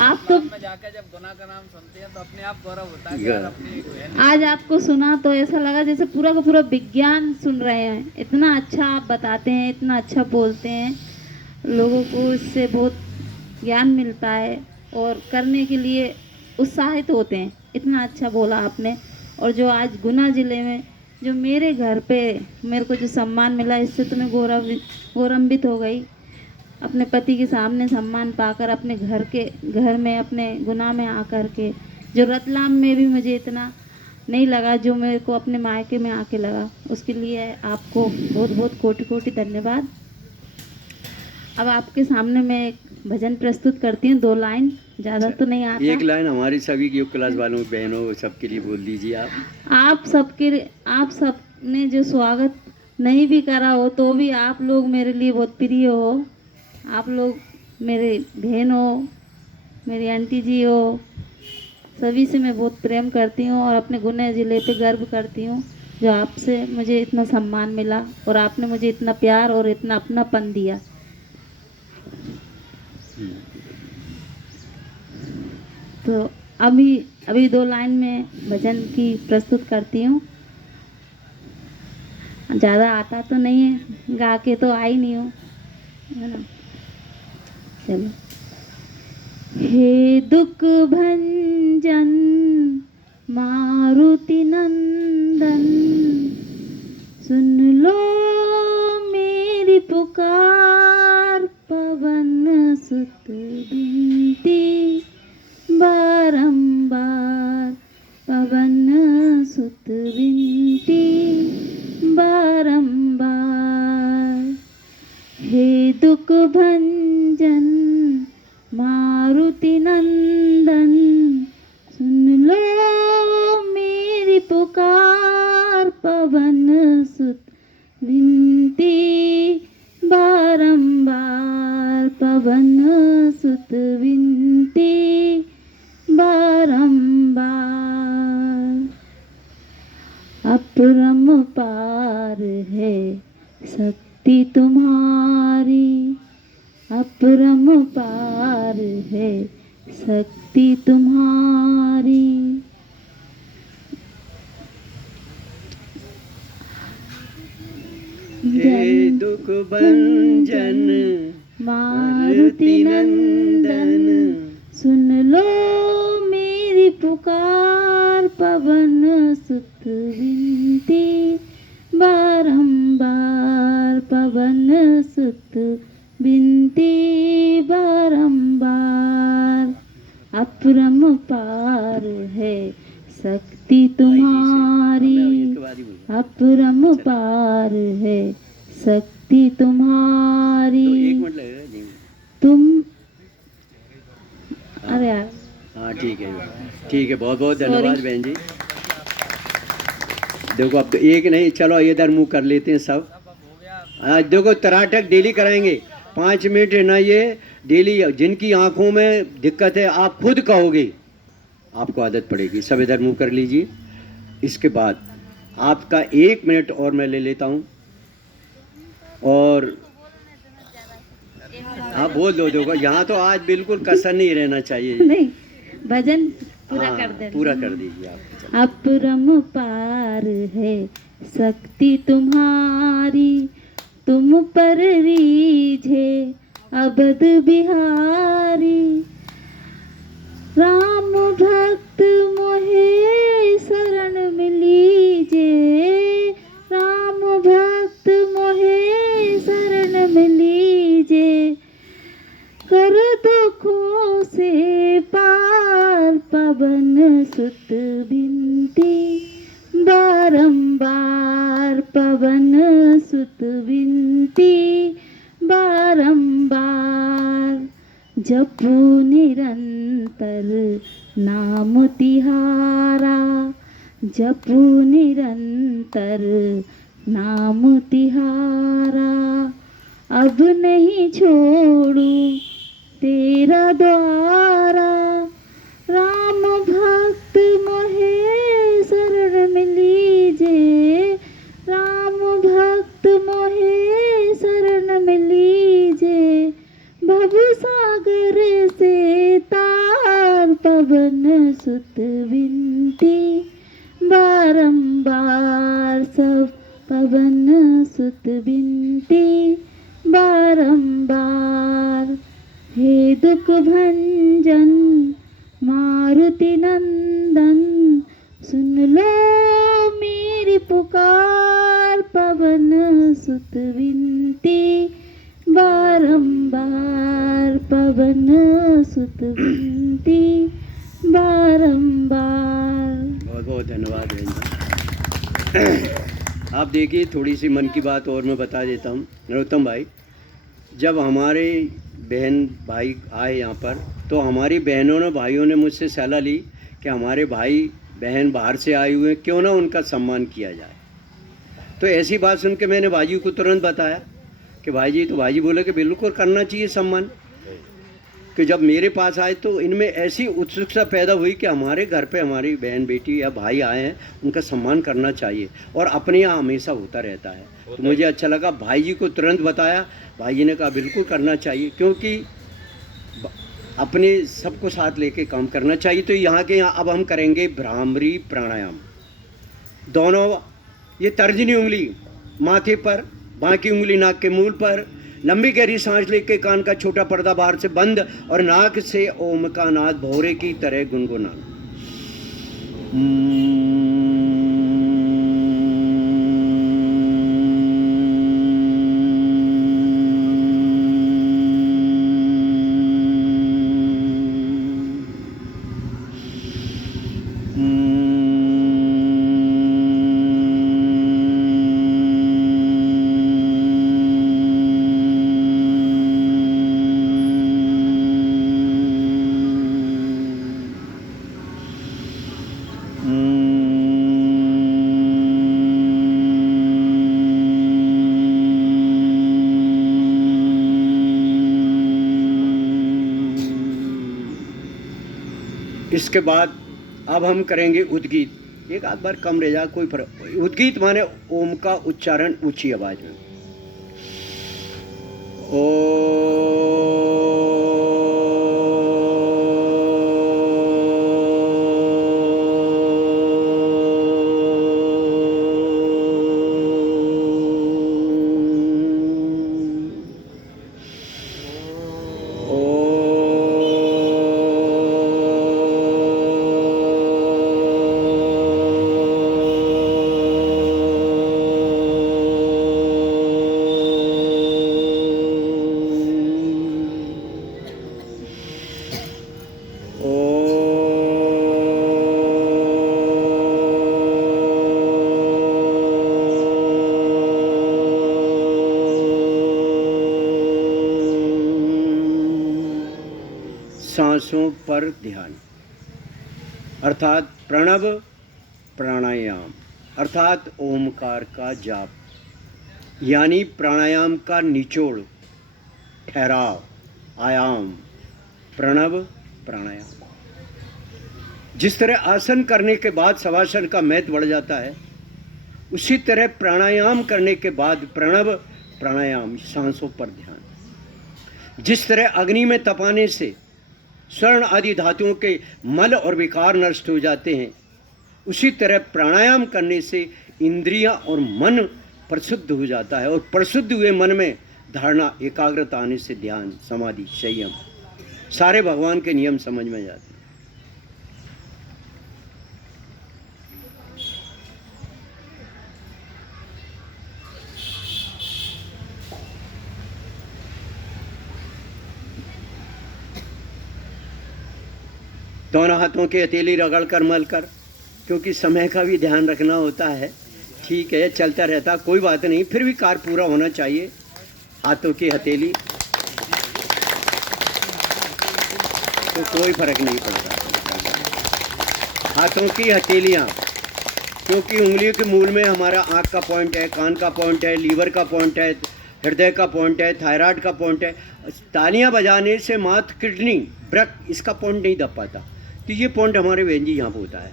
आप तो जाकर जब गुना का नाम सुनते हैं तो अपने आप गौरव होता है कि यार अपनी एक बहन। आज आपको सुना तो ऐसा लगा जैसे पूरा का पूरा विज्ञान सुन रहे हैं। इतना अच्छा आप बताते हैं, इतना अच्छा बोलते हैं, लोगों को इससे बहुत ज्ञान मिलता है और करने के लिए उत्साहित होते हैं। इतना अच्छा बोला आपने। और जो आज गुना ज़िले में जो मेरे घर पे मेरे को जो सम्मान मिला, इससे तो मैं गौरवान्वित हो गई। अपने पति के सामने सम्मान पाकर, अपने घर में अपने गुना में आकर के, जो रतलाम में भी मुझे इतना नहीं लगा जो मेरे को अपने मायके में आके लगा, उसके लिए आपको बहुत बहुत कोटि कोटि धन्यवाद। अब आपके सामने मैं एक भजन प्रस्तुत करती हूँ, 2 लाइन, ज़्यादा तो नहीं आता। एक लाइन हमारी सभी योग क्लास वालों बहनों सबके लिए बोल दीजिए आप। आप सब ने जो स्वागत नहीं भी करा हो तो भी आप लोग मेरे लिए बहुत प्रिय हो। आप लोग मेरे बहन हो, मेरी आंटी जी हो, सभी से मैं बहुत प्रेम करती हूँ और अपने गुने ज़िले पे गर्व करती हूँ जो आपसे मुझे इतना सम्मान मिला और आपने मुझे इतना प्यार और इतना अपनापन दिया। तो अभी 2 लाइन में भजन की प्रस्तुत करती हूँ। ज़्यादा आता तो नहीं है, गा के तो आई नहीं हूँ, है ना। चलो। हे दुख भंजन मारुति नंदन, सुन लो मेरी पुकार, पवन सुत विनती बारंबार, पवन सुत विनती बारंबार। हे दुख भंजन मारुति नंदन, सुन लो मेरी पुकार, पवन सुत विनती बारंबार, पवन सुत विनती बारंबार। अपरंपार है शक्ति तुम्हारी, अपरंपार है शक्ति तुम्हारी। हे दुख भंजन मारुति नंदन, सुन लो मेरी पुकार, पवन सुत विनती बारंबार, पवन सुत विनती बारंबार। अपरंपार है शक्ति तुम्हारी, अपरंपार है शक्ति तुम्हारी। एक मिनट लगेगा तुम अरे यार, हाँ ठीक है बहुत बहुत धन्यवाद बहन जी। देखो अब तो एक नहीं, चलो इधर मुंह कर लेते हैं सब। आज देखो तराटक डेली कराएंगे 5 मिनट है ना, ये डेली। जिनकी आंखों में दिक्कत है आप खुद कहोगे, आपको आदत पड़ेगी। सब इधर मुंह कर लीजिए। इसके बाद आपका 1 मिनट और मैं ले लेता हूँ और हाँ बोल दो। देखो यहाँ तो आज बिल्कुल कसर नहीं रहना चाहिए। नहीं, भजन पूरा हाँ, कर दे, पूरा कर दीजिए आप। अपरंपार है शक्ति तुम्हारी, तुम पर रीझे अबद बिहारी। राम भक्त मोहे शरण मिलीजे, राम भक्त मोहे शरण मिलीजे। कर दुखों से पार, पवन सुत विनती बारंबार, पवन सुत विनती बारंबार। जपू निरंतर नाम तिहारा, जपू निरंतर नाम तिहारा। अब नहीं छोड़ू तेरा द्वारा, राम भक्त मोहे शरण मिलीजे, राम भक्त मोहे शरण मिलीजे। भव सागर से तार, पवन सुत विनती बारंबार, सब पवन सुत विनती बारंबार। हे दुख भंजन मारुति नंदन, सुन लो मेरी पुकार, पवन सुत विनती बारंबार, पवन सुत विनती बारंबार। बहुत बहुत धन्यवाद बहन जी। आप देखिए थोड़ी सी मन की बात और मैं बता देता हूँ। नरोत्तम भाई, जब हमारे बहन भाई आए यहाँ पर, तो हमारी बहनों ने भाइयों ने मुझसे सलाह ली कि हमारे भाई बहन बाहर से आए हुए हैं, क्यों ना उनका सम्मान किया जाए। तो ऐसी बात सुन के मैंने भाई को तुरंत बताया कि भाई जी, तो भाई जी बोले कि बिल्कुल करना चाहिए सम्मान। कि जब मेरे पास आए तो इनमें ऐसी उत्सुकता पैदा हुई कि हमारे घर पे हमारी बहन बेटी या भाई आए हैं, उनका सम्मान करना चाहिए, और अपने यहाँ हमेशा होता रहता है। तो मुझे अच्छा लगा, भाई जी को तुरंत बताया, भाई जी ने कहा बिल्कुल करना चाहिए, क्योंकि अपने सबको साथ लेके काम करना चाहिए। तो यहाँ के यहाँ अब हम करेंगे भ्रामरी प्राणायाम। दोनों, ये तर्जनी उंगली माथे पर, बाकी उंगली नाक के मूल पर, लंबी गहरी सांस लेके कान का छोटा पर्दा बाहर से बंद और नाक से ओम का नाद भौरे की तरह गुनगुनाना। इसके बाद अब हम करेंगे उद्गीत। एक आध बार कम रह जा, कोई फर्क। उद्गीत माने ओम का उच्चारण ऊंची आवाज में। सांसों पर ध्यान, अर्थात प्रणव प्राणायाम, अर्थात ओमकार का जाप, यानी प्राणायाम का निचोड़, ठहराव, आयाम, प्रणव प्राणायाम। जिस तरह आसन करने के बाद शवासन का महत्व बढ़ जाता है, उसी तरह प्राणायाम करने के बाद प्रणव प्राणायाम, सांसों पर ध्यान। जिस तरह अग्नि में तपाने से स्वर्ण आदि धातुओं के मल और विकार नष्ट हो जाते हैं, उसी तरह प्राणायाम करने से इंद्रियां और मन परिशुद्ध हो जाता है, और परिशुद्ध हुए मन में धारणा, एकाग्रता आने से ध्यान, समाधि, संयम, सारे भगवान के नियम समझ में जाते हैं। दोनों हाथों की हथेली रगड़ कर मल कर, क्योंकि समय का भी ध्यान रखना होता है। ठीक है, चलता रहता, कोई बात नहीं, फिर भी कार्य पूरा होना चाहिए। हाथों की हथेली तो कोई फर्क नहीं पड़ता। हाथों की हथेलियाँ, क्योंकि उंगलियों के मूल में हमारा आँख का पॉइंट है, कान का पॉइंट है, लीवर का पॉइंट है, हृदय का पॉइंट है, थायराइड का पॉइंट है। तालियां बजाने से मात्र किडनी, ब्रक, इसका पॉइंट नहीं दब पाता। तो ये पॉइंट हमारे बहन जी यहाँ पर होता है।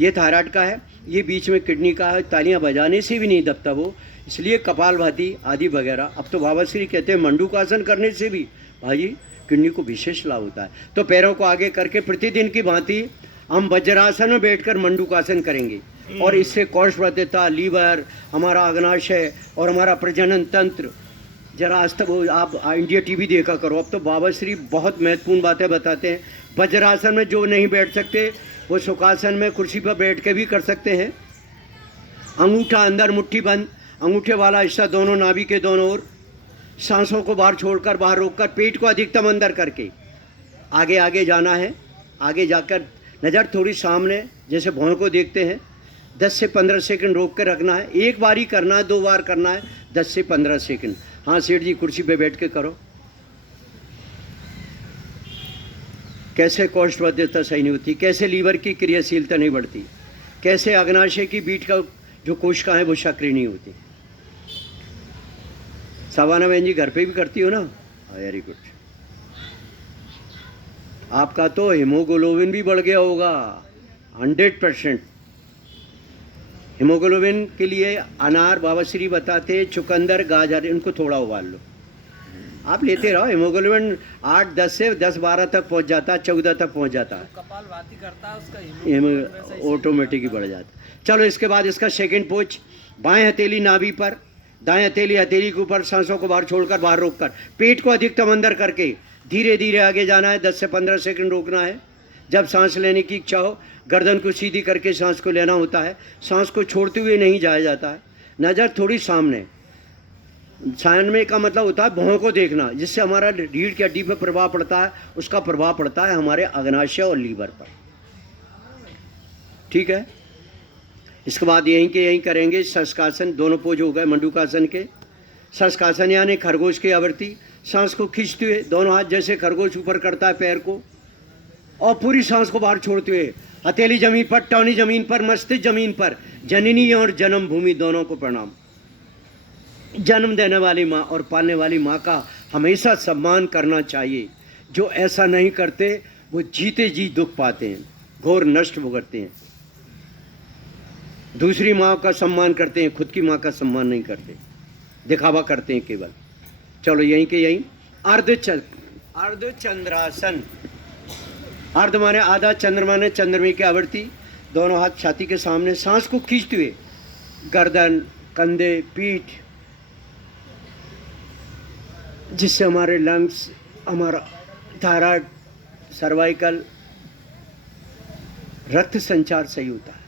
ये थायराइड का है, ये बीच में किडनी का है। तालियां बजाने से भी नहीं दबता वो, इसलिए कपालभाति आदि वगैरह। अब तो बाबा श्री कहते हैं मंडूकासन करने से भी भाई किडनी को विशेष लाभ होता है। तो पैरों को आगे करके प्रतिदिन की भांति हम वज्रासन में बैठकर मंडूकासन करेंगे, और इससे कोष्ठप्रदेयता, लीवर, हमारा अग्नाशय और हमारा प्रजनन तंत्र। जरा आज तक आप इंडिया टीवी देखा करो, अब तो बाबा श्री बहुत महत्वपूर्ण बातें बताते हैं। वज्रासन में जो नहीं बैठ सकते वो सुखासन में कुर्सी पर बैठ के भी कर सकते हैं। अंगूठा अंदर, मुट्ठी बंद, अंगूठे वाला हिस्सा दोनों नाभि के दोनों ओर, सांसों को बाहर छोड़कर, बाहर रोककर, पेट को अधिकतम अंदर करके आगे आगे जाना है। आगे जाकर नज़र थोड़ी सामने, जैसे भौं को देखते हैं। 10 से 15 सेकंड रोक कर रखना है। एक बार ही करना है, 2 बार करना है, 10 से 15 सेकंड। हाँ सेठ जी कुर्सी पे बैठ के करो। कैसे कोष्ठबद्धता सही नहीं होती, कैसे लीवर की क्रियाशीलता नहीं बढ़ती, कैसे अग्नाशय की बीट का जो कोशिका है वो सक्रिय नहीं होती। सवाना बहन जी घर पे भी करती हो ना? Very good. आपका तो हीमोग्लोबिन भी बढ़ गया होगा 100%। हीमोग्लोबिन के लिए अनार बाबा श्री बताते हैं, चुकंदर, गाजर, इनको थोड़ा उबाल लो, आप लेते रहो। हीमोग्लोबिन 8-10 से 10-12 तक पहुंच जाता है, 14 तक पहुंच जाता है, कपालभाति करता है उसका ऑटोमेटिक ही बढ़ जाता है। चलो इसके बाद इसका सेकंड पोज, बाएं हथेली नाभि पर, दाएं हथेली हथेली के ऊपर, सांसों को बाहर छोड़कर बाहर रोककर, पेट को अधिकतम अंदर करके धीरे धीरे आगे जाना है। 10 से 15 सेकंड रोकना है। जब सांस लेने की इच्छा हो गर्दन को सीधी करके सांस को लेना होता है, सांस को छोड़ते हुए नहीं जाया जाता है। नज़र थोड़ी सामने, सामने का मतलब होता है भौं को देखना, जिससे हमारा रीढ़ की हड्डी पर प्रभाव पड़ता है, उसका प्रभाव पड़ता है हमारे अग्नाशय और लीवर पर। ठीक है, इसके बाद यहीं के यहीं करेंगे शशकासन। दोनों पोज हो गए मंडूकासन के। शशकासन यानी खरगोश की आवृत्ति, सांस को खींचते हुए दोनों हाथ जैसे खरगोश ऊपर करता है पैर को, और पूरी सांस को बाहर छोड़ते हुए हथेली जमीन पर, टौनी जमीन पर, मस्तिष्क जमीन पर। जननी और जन्म भूमि दोनों को प्रणाम। जन्म देने वाली माँ और पालने वाली माँ का हमेशा सम्मान करना चाहिए। जो ऐसा नहीं करते वो जीते जी दुख पाते हैं, घोर नष्ट भुगतते हैं। दूसरी माँ का सम्मान करते हैं, खुद की माँ का सम्मान नहीं करते, दिखावा करते हैं केवल। चलो यहीं के यहीं अर्धचंद्रासन। अर्ध माने आधा, चंद्र माने चंद्रमे की आवृत्ति। दोनों हाथ छाती के सामने, सांस को खींचते हुए गर्दन, कंधे, पीठ, जिससे हमारे लंग्स, हमारा थायराइड, सर्वाइकल, रक्त संचार सही होता है।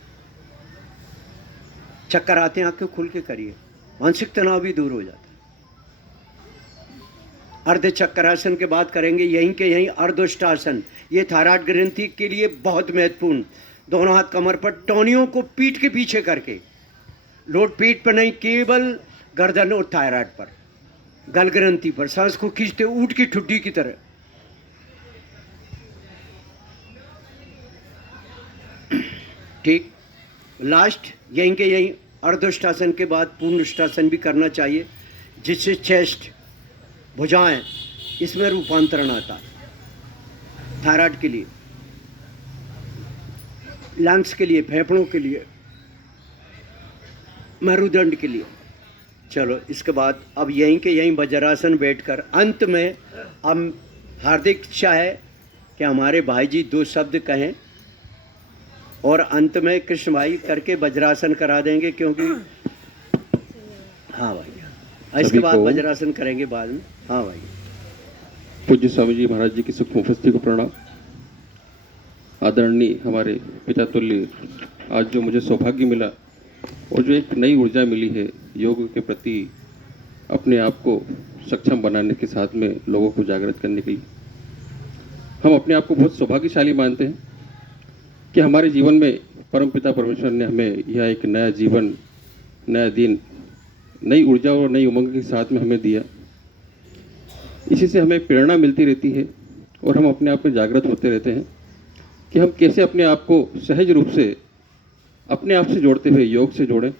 चक्कर आते हैं आंखें खुल के करिए, मानसिक तनाव भी दूर हो जाता है। अर्ध चक्रासन के बाद करेंगे यहीं के यहीं अर्धोष्टासन। ये थायराइड ग्रंथि के लिए बहुत महत्वपूर्ण। दोनों हाथ कमर पर, टौनियों को पीठ के पीछे करके, लोड पीठ पर नहीं, केवल गर्दन और थायराइड पर, गल ग्रंथि पर। सांस को खींचते ऊंट की ठुड्डी की तरह। ठीक, लास्ट यहीं के यहीं अर्धोष्टासन के बाद पूर्णोष्टासन भी करना चाहिए, जिससे चेस्ट, भुजाएं, इसमें रूपांतरण आता है। थायराइड के लिए, लंग्स के लिए, फेफड़ों के लिए, मेरुदंड के लिए। चलो इसके बाद अब यहीं के यहीं वज्रासन बैठकर अंत में हम हार्दिक इच्छा है कि हमारे भाई जी 2 शब्द कहें और अंत में कृष्ण भाई करके वज्रासन करा देंगे, क्योंकि हाँ भाई, इसके बाद वज्रासन करेंगे बाद में। हाँ भाई। पूज्य स्वामी जी महाराज जी की सूक्ष्म उपस्थिति को प्रणाम। आदरणीय हमारे पिता तुल्य, आज जो मुझे सौभाग्य मिला और जो एक नई ऊर्जा मिली है योग के प्रति, अपने आप को सक्षम बनाने के साथ में लोगों को जागृत करने के लिए, हम अपने आप को बहुत सौभाग्यशाली मानते हैं कि हमारे जीवन में परमपिता परमेश्वर ने हमें यह एक नया जीवन, नया दिन, नई ऊर्जा और नई उमंग के साथ में हमें दिया। इसी से हमें प्रेरणा मिलती रहती है और हम अपने आप में जागृत होते रहते हैं कि हम कैसे अपने आप को सहज रूप से अपने आप से जोड़ते हुए योग से जोड़ें,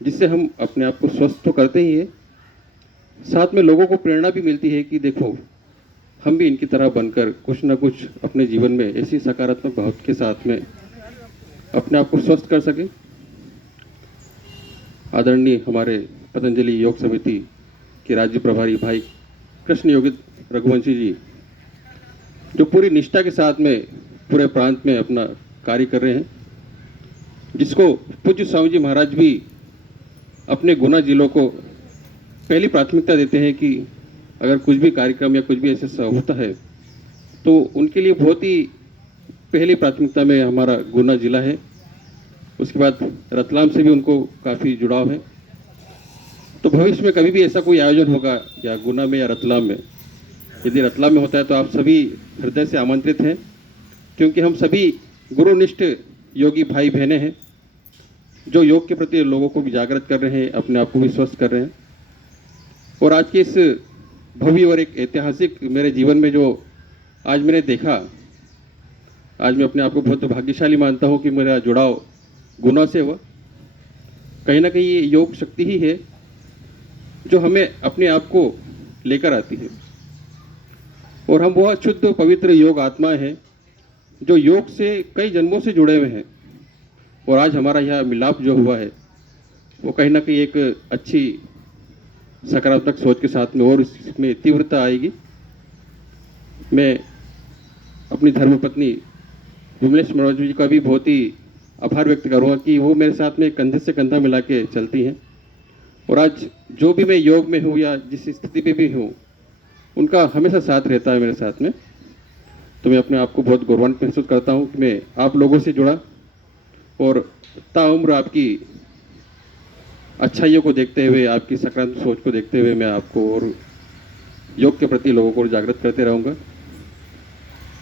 जिससे हम अपने आप को स्वस्थ तो करते ही हैं, साथ में लोगों को प्रेरणा भी मिलती है कि देखो हम भी इनकी तरह बनकर कुछ ना कुछ अपने जीवन में ऐसी सकारात्मक भाव के साथ में अपने आप को स्वस्थ कर सकें। आदरणीय हमारे पतंजलि योग समिति के राज्य प्रभारी भाई कृष्ण योगित रघुवंशी जी, जो पूरी निष्ठा के साथ में पूरे प्रांत में अपना कार्य कर रहे हैं, जिसको पूज्य स्वामी जी महाराज भी अपने गुना जिलों को पहली प्राथमिकता देते हैं कि अगर कुछ भी कार्यक्रम या कुछ भी ऐसा होता है तो उनके लिए बहुत ही पहली प्राथमिकता में हमारा गुना जिला है। उसके बाद रतलाम से भी उनको काफ़ी जुड़ाव है। तो भविष्य में कभी भी ऐसा कोई आयोजन होगा या गुना में या रतलाम में, यदि रतलाम में होता है तो आप सभी हृदय से आमंत्रित हैं, क्योंकि हम सभी गुरुनिष्ठ योगी भाई बहनें हैं जो योग के प्रति लोगों को भी जागृत कर रहे हैं, अपने आप को भी स्वस्थ कर रहे हैं। और आज के इस भव्य और एक ऐतिहासिक मेरे जीवन में जो आज मैंने देखा, आज मैं अपने आप को बहुत भाग्यशाली मानता हूँ कि मेरा जुड़ाव गुना से हुआ। कहीं ना कहीं ये योग शक्ति ही है जो हमें अपने आप को लेकर आती है, और हम बहुत शुद्ध पवित्र योग आत्माएं हैं जो योग से कई जन्मों से जुड़े हुए हैं। और आज हमारा यह मिलाप जो हुआ है वो कहीं ना कहीं एक अच्छी सकारात्मक सोच के साथ में और इसमें तीव्रता आएगी। मैं अपनी धर्मपत्नी विमलेश मनोज जी का भी बहुत ही आभार व्यक्त करूँगा कि वो मेरे साथ में कंधे से कंधा मिला के चलती हैं, और आज जो भी मैं योग में हूँ या जिस स्थिति पे भी हूँ उनका हमेशा साथ रहता है मेरे साथ में। तो मैं अपने आप को बहुत गौरवान्वित महसूस करता हूँ कि मैं आप लोगों से जुड़ा, और ताउम्र आपकी अच्छाइयों को देखते हुए, आपकी सकारात्मक सोच को देखते हुए मैं आपको और योग के प्रति लोगों को जागृत करते रहूँगा।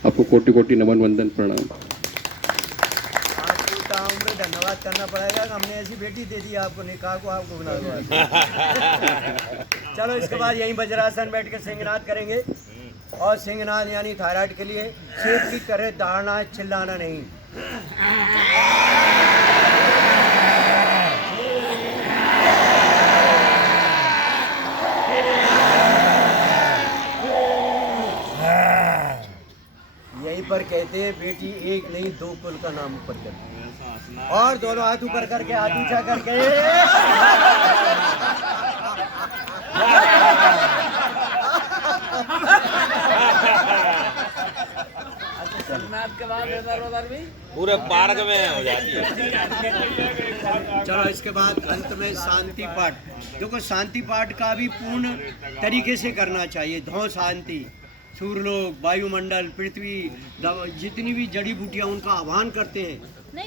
आपको कोटि कोटि नमन वंदन प्रणाम। आपको ताउम्र धन्यवाद करना पड़ेगा कि हमने ऐसी बेटी दे दी आपको, निकाह को आपको बना हुआ। चलो इसके बाद यहीं वज्रासन बैठ के सिंहनाद करेंगे, और सिंहनाद यानी थायराइड के लिए शेर की तरह दहाड़ना है, चिल्लाना नहीं। यहीं पर कहते हैं बेटी एक नहीं दो कुल का नाम ऊपर कर, और दोनों हाथ ऊपर करके हाथ ऊंचा करके पूरे पार्क में हो जाती है। चलो इसके बाद अंत में शांति पाठ। देखो शांति पाठ का भी पूर्ण तरीके से करना चाहिए। धौ शांति, सूर्यलोक, वायुमंडल, पृथ्वी, जितनी भी जड़ी बूटियां उनका आह्वान करते हैं,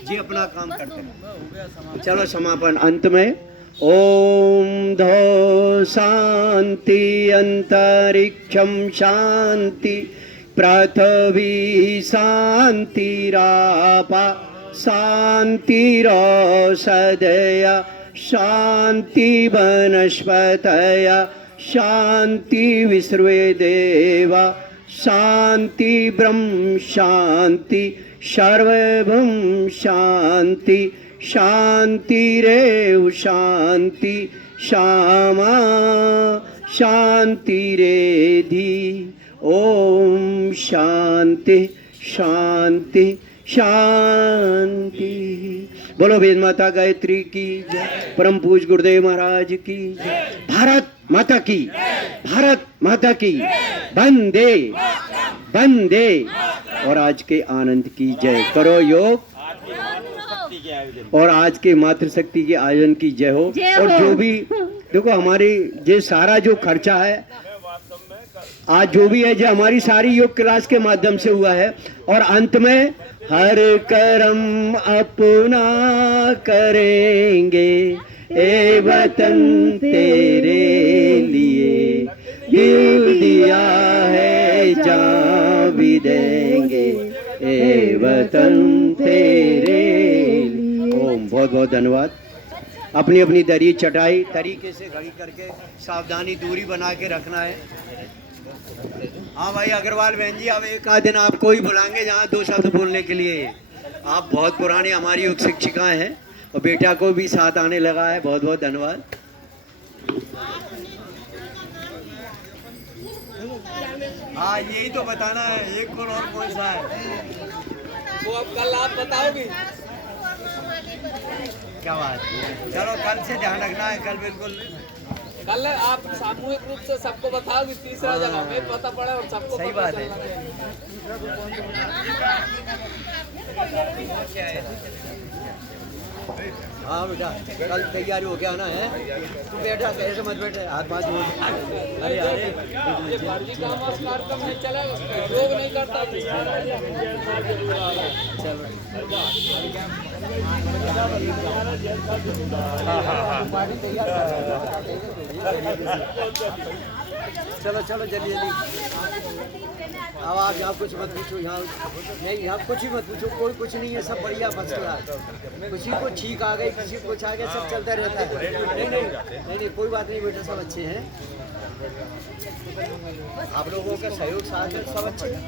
जी अपना काम करते हैं। चलो समापन अंत में ओम धौ शांति अंतरिक्षम शांति पृथ्वी शांतिरापा शांतिरौषधय शांति वनस्पतय शांति विश्वे देवा शांति ब्रह्म शांति सर्वभूम शांति शांतिरेव शांति श्यामा शांतिरेधि। ओम शांति शांति शांति। बोलो वेद माता गायत्री की जय, परम पूज गुरुदेव महाराज की जय। भारत माता की, भारत माता की, वंदे वंदे। और आज के आनंद की जय। करो योग, और आज के मातृशक्ति के आयोजन की जय हो। और जो भी देखो हमारी ये सारा जो खर्चा है आज जो भी है जो हमारी सारी योग क्लास के माध्यम से हुआ है। और अंत में हर कर्म अपना करेंगे ए वतन तेरे लिए, दिल दिया है जान भी देंगे ए वतन तेरे लिए। ओम बहुत बहुत धन्यवाद। अपनी अपनी दरी चटाई तरीके से खड़ी करके सावधानी दूरी बना के रखना है। हाँ भाई अग्रवाल बहन जी, अब एक आध दिन आपको ही बुलाएंगे जहाँ दो शब्द बोलने के लिए। आप बहुत पुरानी हमारी योग शिक्षिकाएं हैं, और बेटा को भी साथ आने लगा है। बहुत बहुत धन्यवाद। हाँ यही तो बताना है, एक कौन और कौन सा है वो अब कल आप बताओगे। क्या बात। चलो कल से ध्यान रखना है, कल बिल्कुल कल आप सामूहिक रूप से सबको बताओगे, तीसरा जगह में पता पड़े और सबको सही बात है। हाँ बेटा कल तैयारी हो गया ना है, तू बैठा कैसे मत बैठे, हाथ पाँच बोल। अरे अरे कार्यक्रम नहीं चला, योग नहीं करता। चलो चलो जल्दी जल्दी। अब आप यहाँ कुछ मत पूछो, यहाँ नहीं, यहाँ कुछ ही मत पूछो, कोई कुछ नहीं है, सब बढ़िया बस यार। किसी को छींक आ गई, किसी को कुछ आ गया, सब चलता रहता है। नहीं, कोई बात नहीं बेटा, सब अच्छे हैं। आप लोगों का सहयोग साथ है, सब अच्छे हैं।